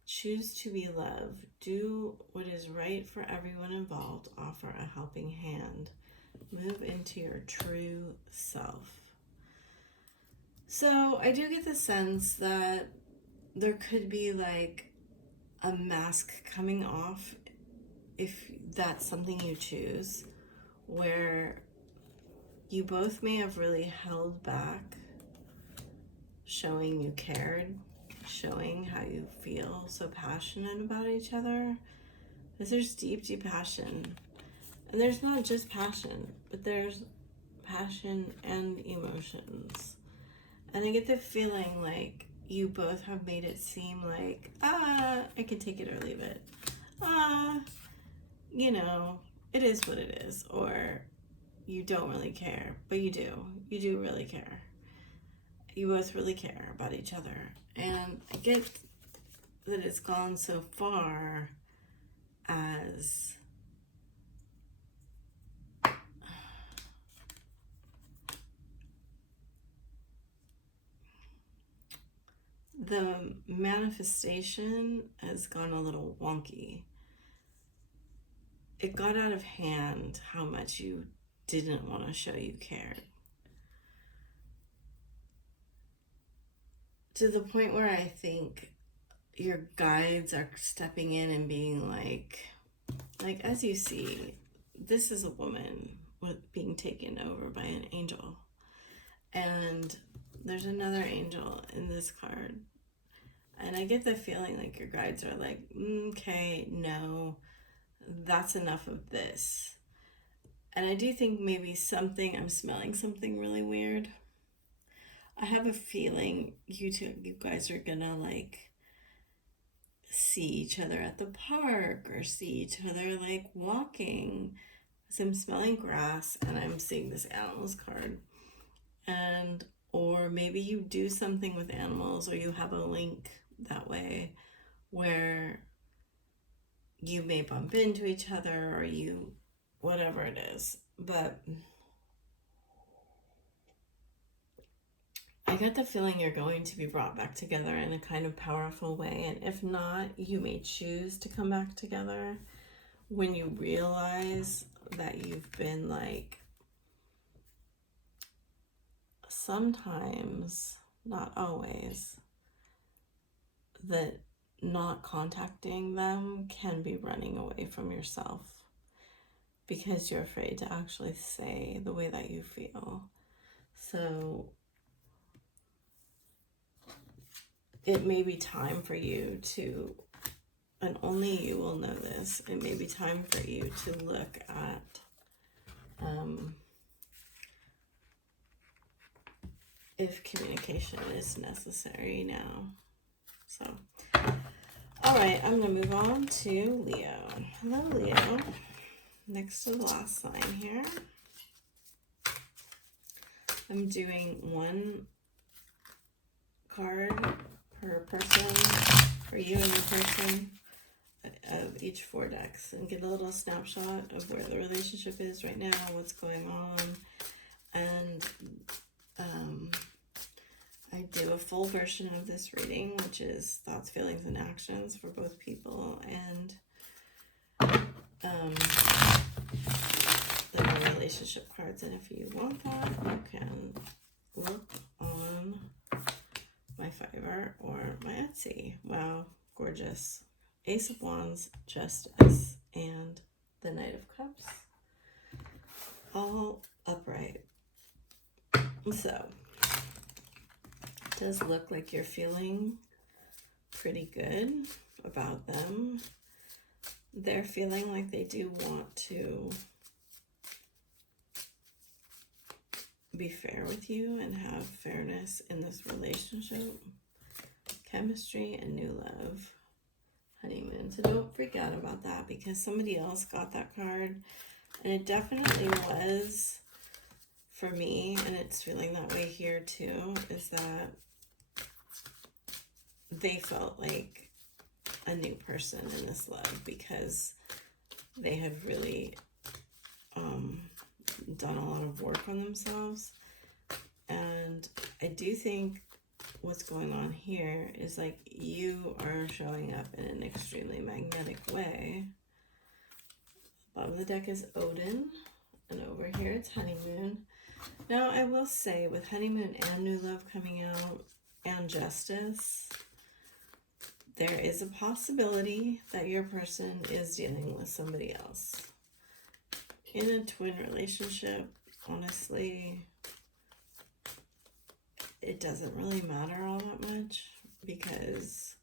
Choose to be loved. Do what is right for everyone involved. Offer a helping hand. Move into your true self. So I do get the sense that there could be like a mask coming off, if that's something you choose, where you both may have really held back showing you cared, showing how you feel so passionate about each other. Because there's deep, deep passion. And there's not just passion, but there's passion and emotions. And I get the feeling like you both have made it seem like, I can take it or leave it. You know, it is what it is. Or you don't really care, but you do. You do really care. You both really care about each other. And I get that it's gone so far as the manifestation has gone a little wonky. It got out of hand how much you didn't want to show you cared. To the point where I think your guides are stepping in and being like as you see, this is a woman being taken over by an angel. And there's another angel in this card. And I get the feeling like your guides are like, okay, no, that's enough of this. And I do think maybe I'm smelling something really weird. I have a feeling you guys are gonna like see each other at the park or see each other like walking. Because I'm smelling grass and I'm seeing this animals card. And or maybe you do something with animals, or you have a link that way where you may bump into each other, or you, whatever it is. But I get the feeling you're going to be brought back together in a kind of powerful way. And if not, you may choose to come back together when you realize that you've been like, sometimes, not always, that not contacting them can be running away from yourself because you're afraid to actually say the way that you feel. So it may be time for you to and only you will know this, it may be time for you to look at if communication is necessary now. So, all right, I'm going to move on to Leo. Hello, Leo. Next to the last sign here. I'm doing one card per person, for you and your person, of each 4 decks, and get a little snapshot of where the relationship is right now, what's going on, and I do a full version of this reading, which is thoughts, feelings, and actions for both people, and there are relationship cards, and if you want that, you can look on my Fiverr or my Etsy. Wow, gorgeous. Ace of Wands, Justice, and the Knight of Cups, all upright. So, it does look like you're feeling pretty good about them. They're feeling like they do want to be fair with you and have fairness in this relationship. Chemistry and new love. Honeymoon. So don't freak out about that, because somebody else got that card, and it definitely was for me, and it's feeling that way here too, is that they felt like a new person in this love, because they had really done a lot of work on themselves. And I do think what's going on here is like you are showing up in an extremely magnetic way. Bottom of the deck is Odin, and over here it's Honeymoon. Now I will say, with Honeymoon and new love coming out and Justice, there is a possibility that your person is dealing with somebody else. In a twin relationship, honestly, it doesn't really matter all that much, because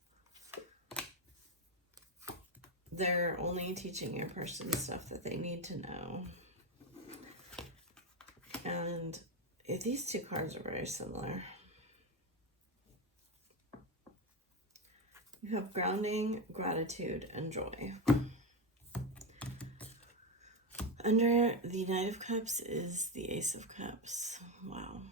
they're only teaching your person stuff that they need to know. And these 2 cards are very similar. You have grounding, gratitude, and joy. Under the Knight of Cups is the Ace of Cups. Wow.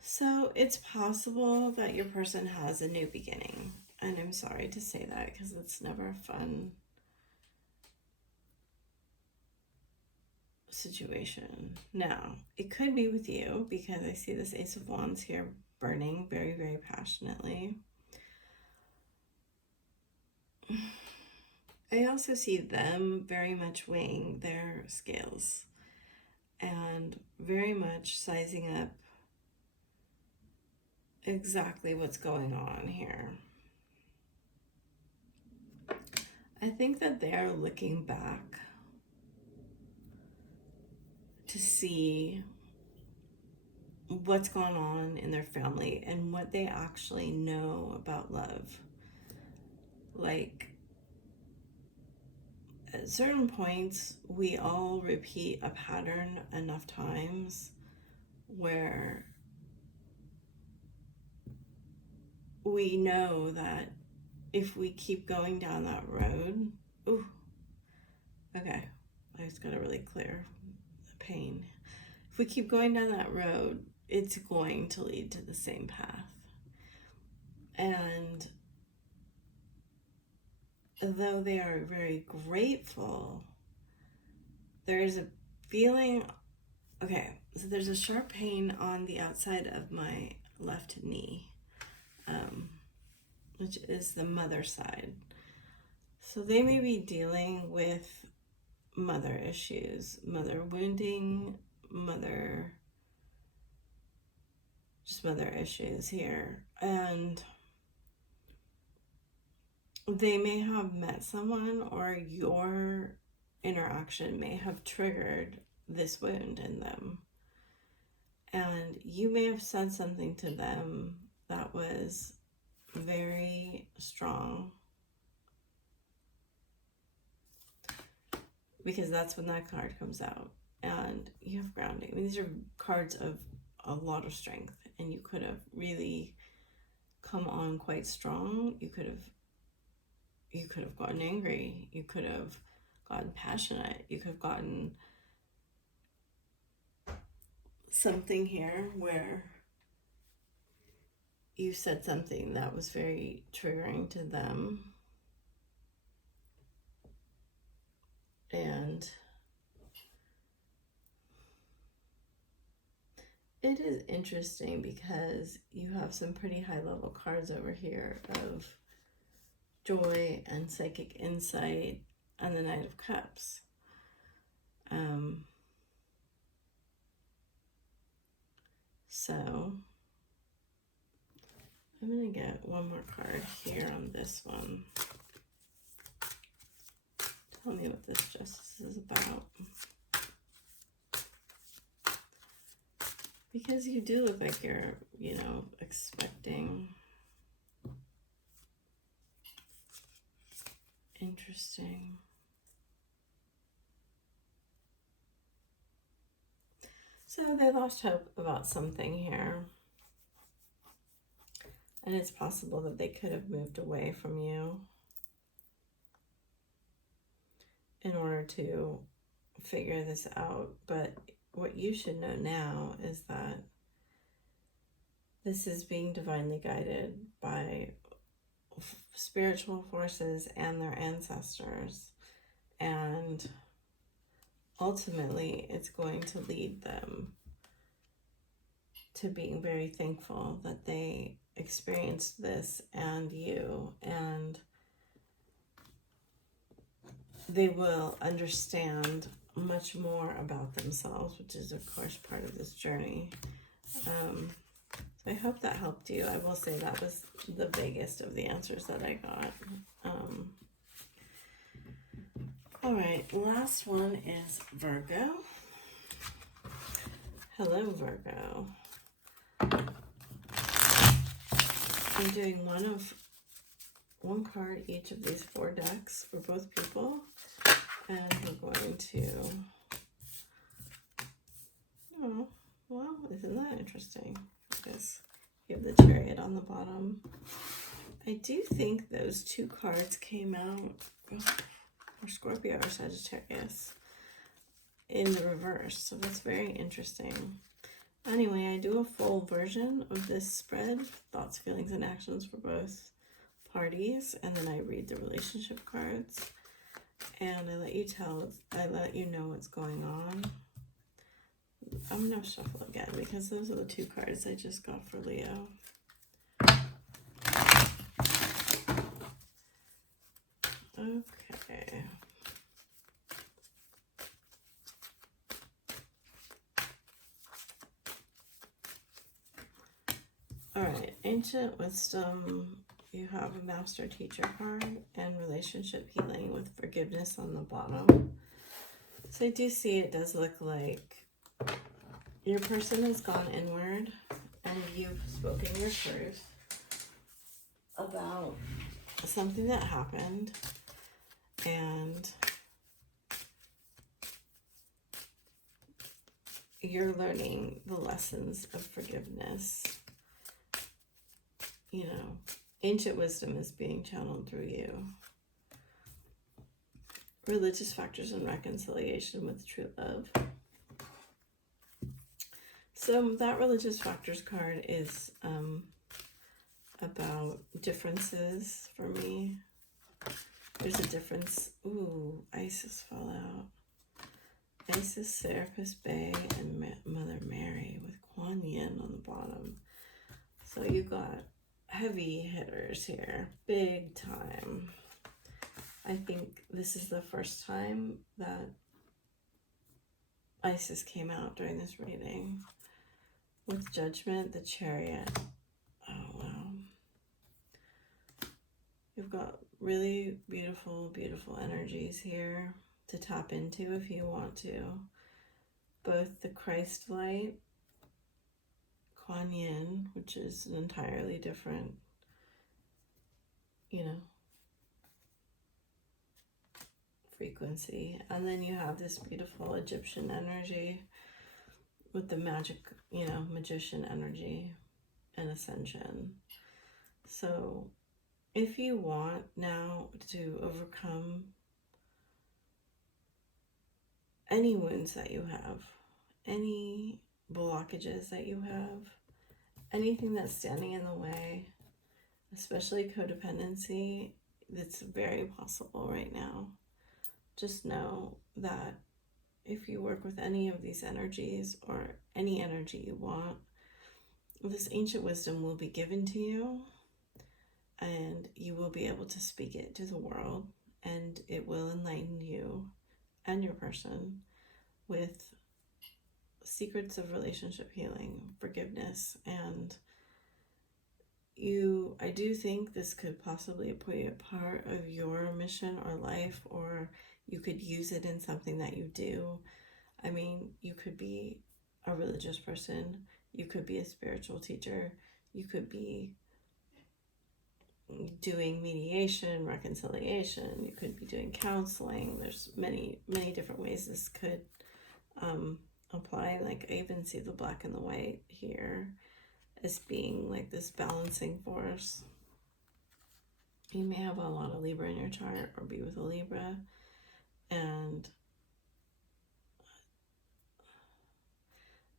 So it's possible that your person has a new beginning. And I'm sorry to say that, because it's never a fun situation. Now, it could be with you, because I see this Ace of Wands here burning very, very passionately. I also see them very much weighing their scales and very much sizing up exactly what's going on here. I think that they are looking back to see what's going on in their family and what they actually know about love. Like, at certain points, we all repeat a pattern enough times where we know that if we keep going down that road, ooh, okay, I just gotta really clear the pain. If we keep going down that road, it's going to lead to the same path. And though they are very grateful, there is a feeling, okay, so there's a sharp pain on the outside of my left knee, which is the mother side. So they may be dealing with mother issues, mother wounding, mother issues here. And they may have met someone, or your interaction may have triggered this wound in them. And you may have said something to them that was very strong, because that's when that card comes out. And you have grounding. I mean, these are cards of a lot of strength, and you could have really come on quite strong. You could have gotten angry. You could have gotten passionate. You could have gotten something here where you said something that was very triggering to them. And it is interesting because you have some pretty high level cards over here of joy and psychic insight and the Knight of Cups. So I'm going to get one more card here on this one. Tell me what this justice is about. Because you do look like you're, you know, expecting. Interesting. So they lost hope about something here. And it's possible that they could have moved away from you in order to figure this out. But what you should know now is that this is being divinely guided by spiritual forces and their ancestors. And ultimately, it's going to lead them to being very thankful that they experienced this and you, and they will understand much more about themselves, which is of course part of this journey. So I hope that helped you. I will say that was the vaguest of the answers that I got. All right, last one is Virgo. Hello, Virgo. I'm doing one card each of these 4 decks for both people, and we're going to, oh, well, isn't that interesting? Because you have the Chariot on the bottom. I do think those 2 cards came out for Scorpio or Sagittarius in the reverse, so that's very interesting. Anyway, I do a full version of this spread, thoughts, feelings, and actions for both parties, and then I read the relationship cards, and I let you know what's going on. I'm gonna shuffle again because those are the 2 cards I just got for Leo. Okay. All right, Ancient Wisdom, you have a Master Teacher card and Relationship Healing with Forgiveness on the bottom. So I do see it does look like your person has gone inward and you've spoken your truth about something that happened, and you're learning the lessons of forgiveness. You know, ancient wisdom is being channeled through you. Religious factors and reconciliation with true love. So that religious factors card is about differences for me. There's a difference. Ooh, Isis fell out. Isis, Serapis Bay, and Mother Mary with Kuan Yin on the bottom. So you got heavy hitters here, big time. I think this is the first time that Isis came out during this reading. With Judgment, the Chariot. Oh, wow. You've got really beautiful, beautiful energies here to tap into if you want to. Both the Christ light, Kuan Yin, which is an entirely different you know, frequency. And then you have this beautiful Egyptian energy with the magic, you know, magician energy and ascension. So if you want now to overcome any wounds that you have, any blockages that you have, anything that's standing in the way, especially codependency, that's very possible right now. Just know that if you work with any of these energies or any energy you want, this ancient wisdom will be given to you, and you will be able to speak it to the world, and it will enlighten you and your person with secrets of relationship healing, forgiveness, and I do think this could possibly be a part of your mission or life, or you could use it in something that you do. I mean, you could be a religious person, you could be a spiritual teacher, you could be doing mediation, reconciliation, you could be doing counseling. There's many different ways this could apply. Like, I even see the black and the white here as being like this balancing force. You may have a lot of Libra in your chart or be with a Libra, and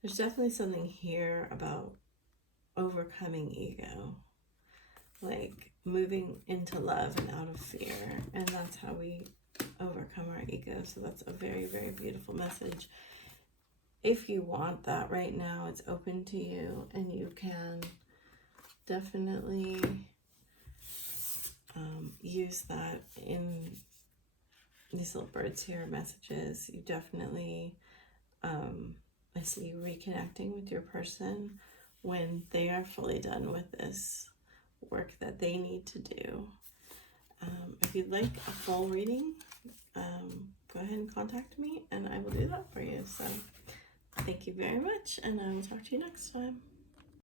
there's definitely something here about overcoming ego, like moving into love and out of fear, and that's how we overcome our ego. So that's a very, very beautiful message. If you want that right now, it's open to you, and you can definitely use that in these little birds here, messages. You definitely, I see you reconnecting with your person when they are fully done with this work that they need to do. If you'd like a full reading, go ahead and contact me and I will do that for you. So thank you very much, and I will talk to you next time.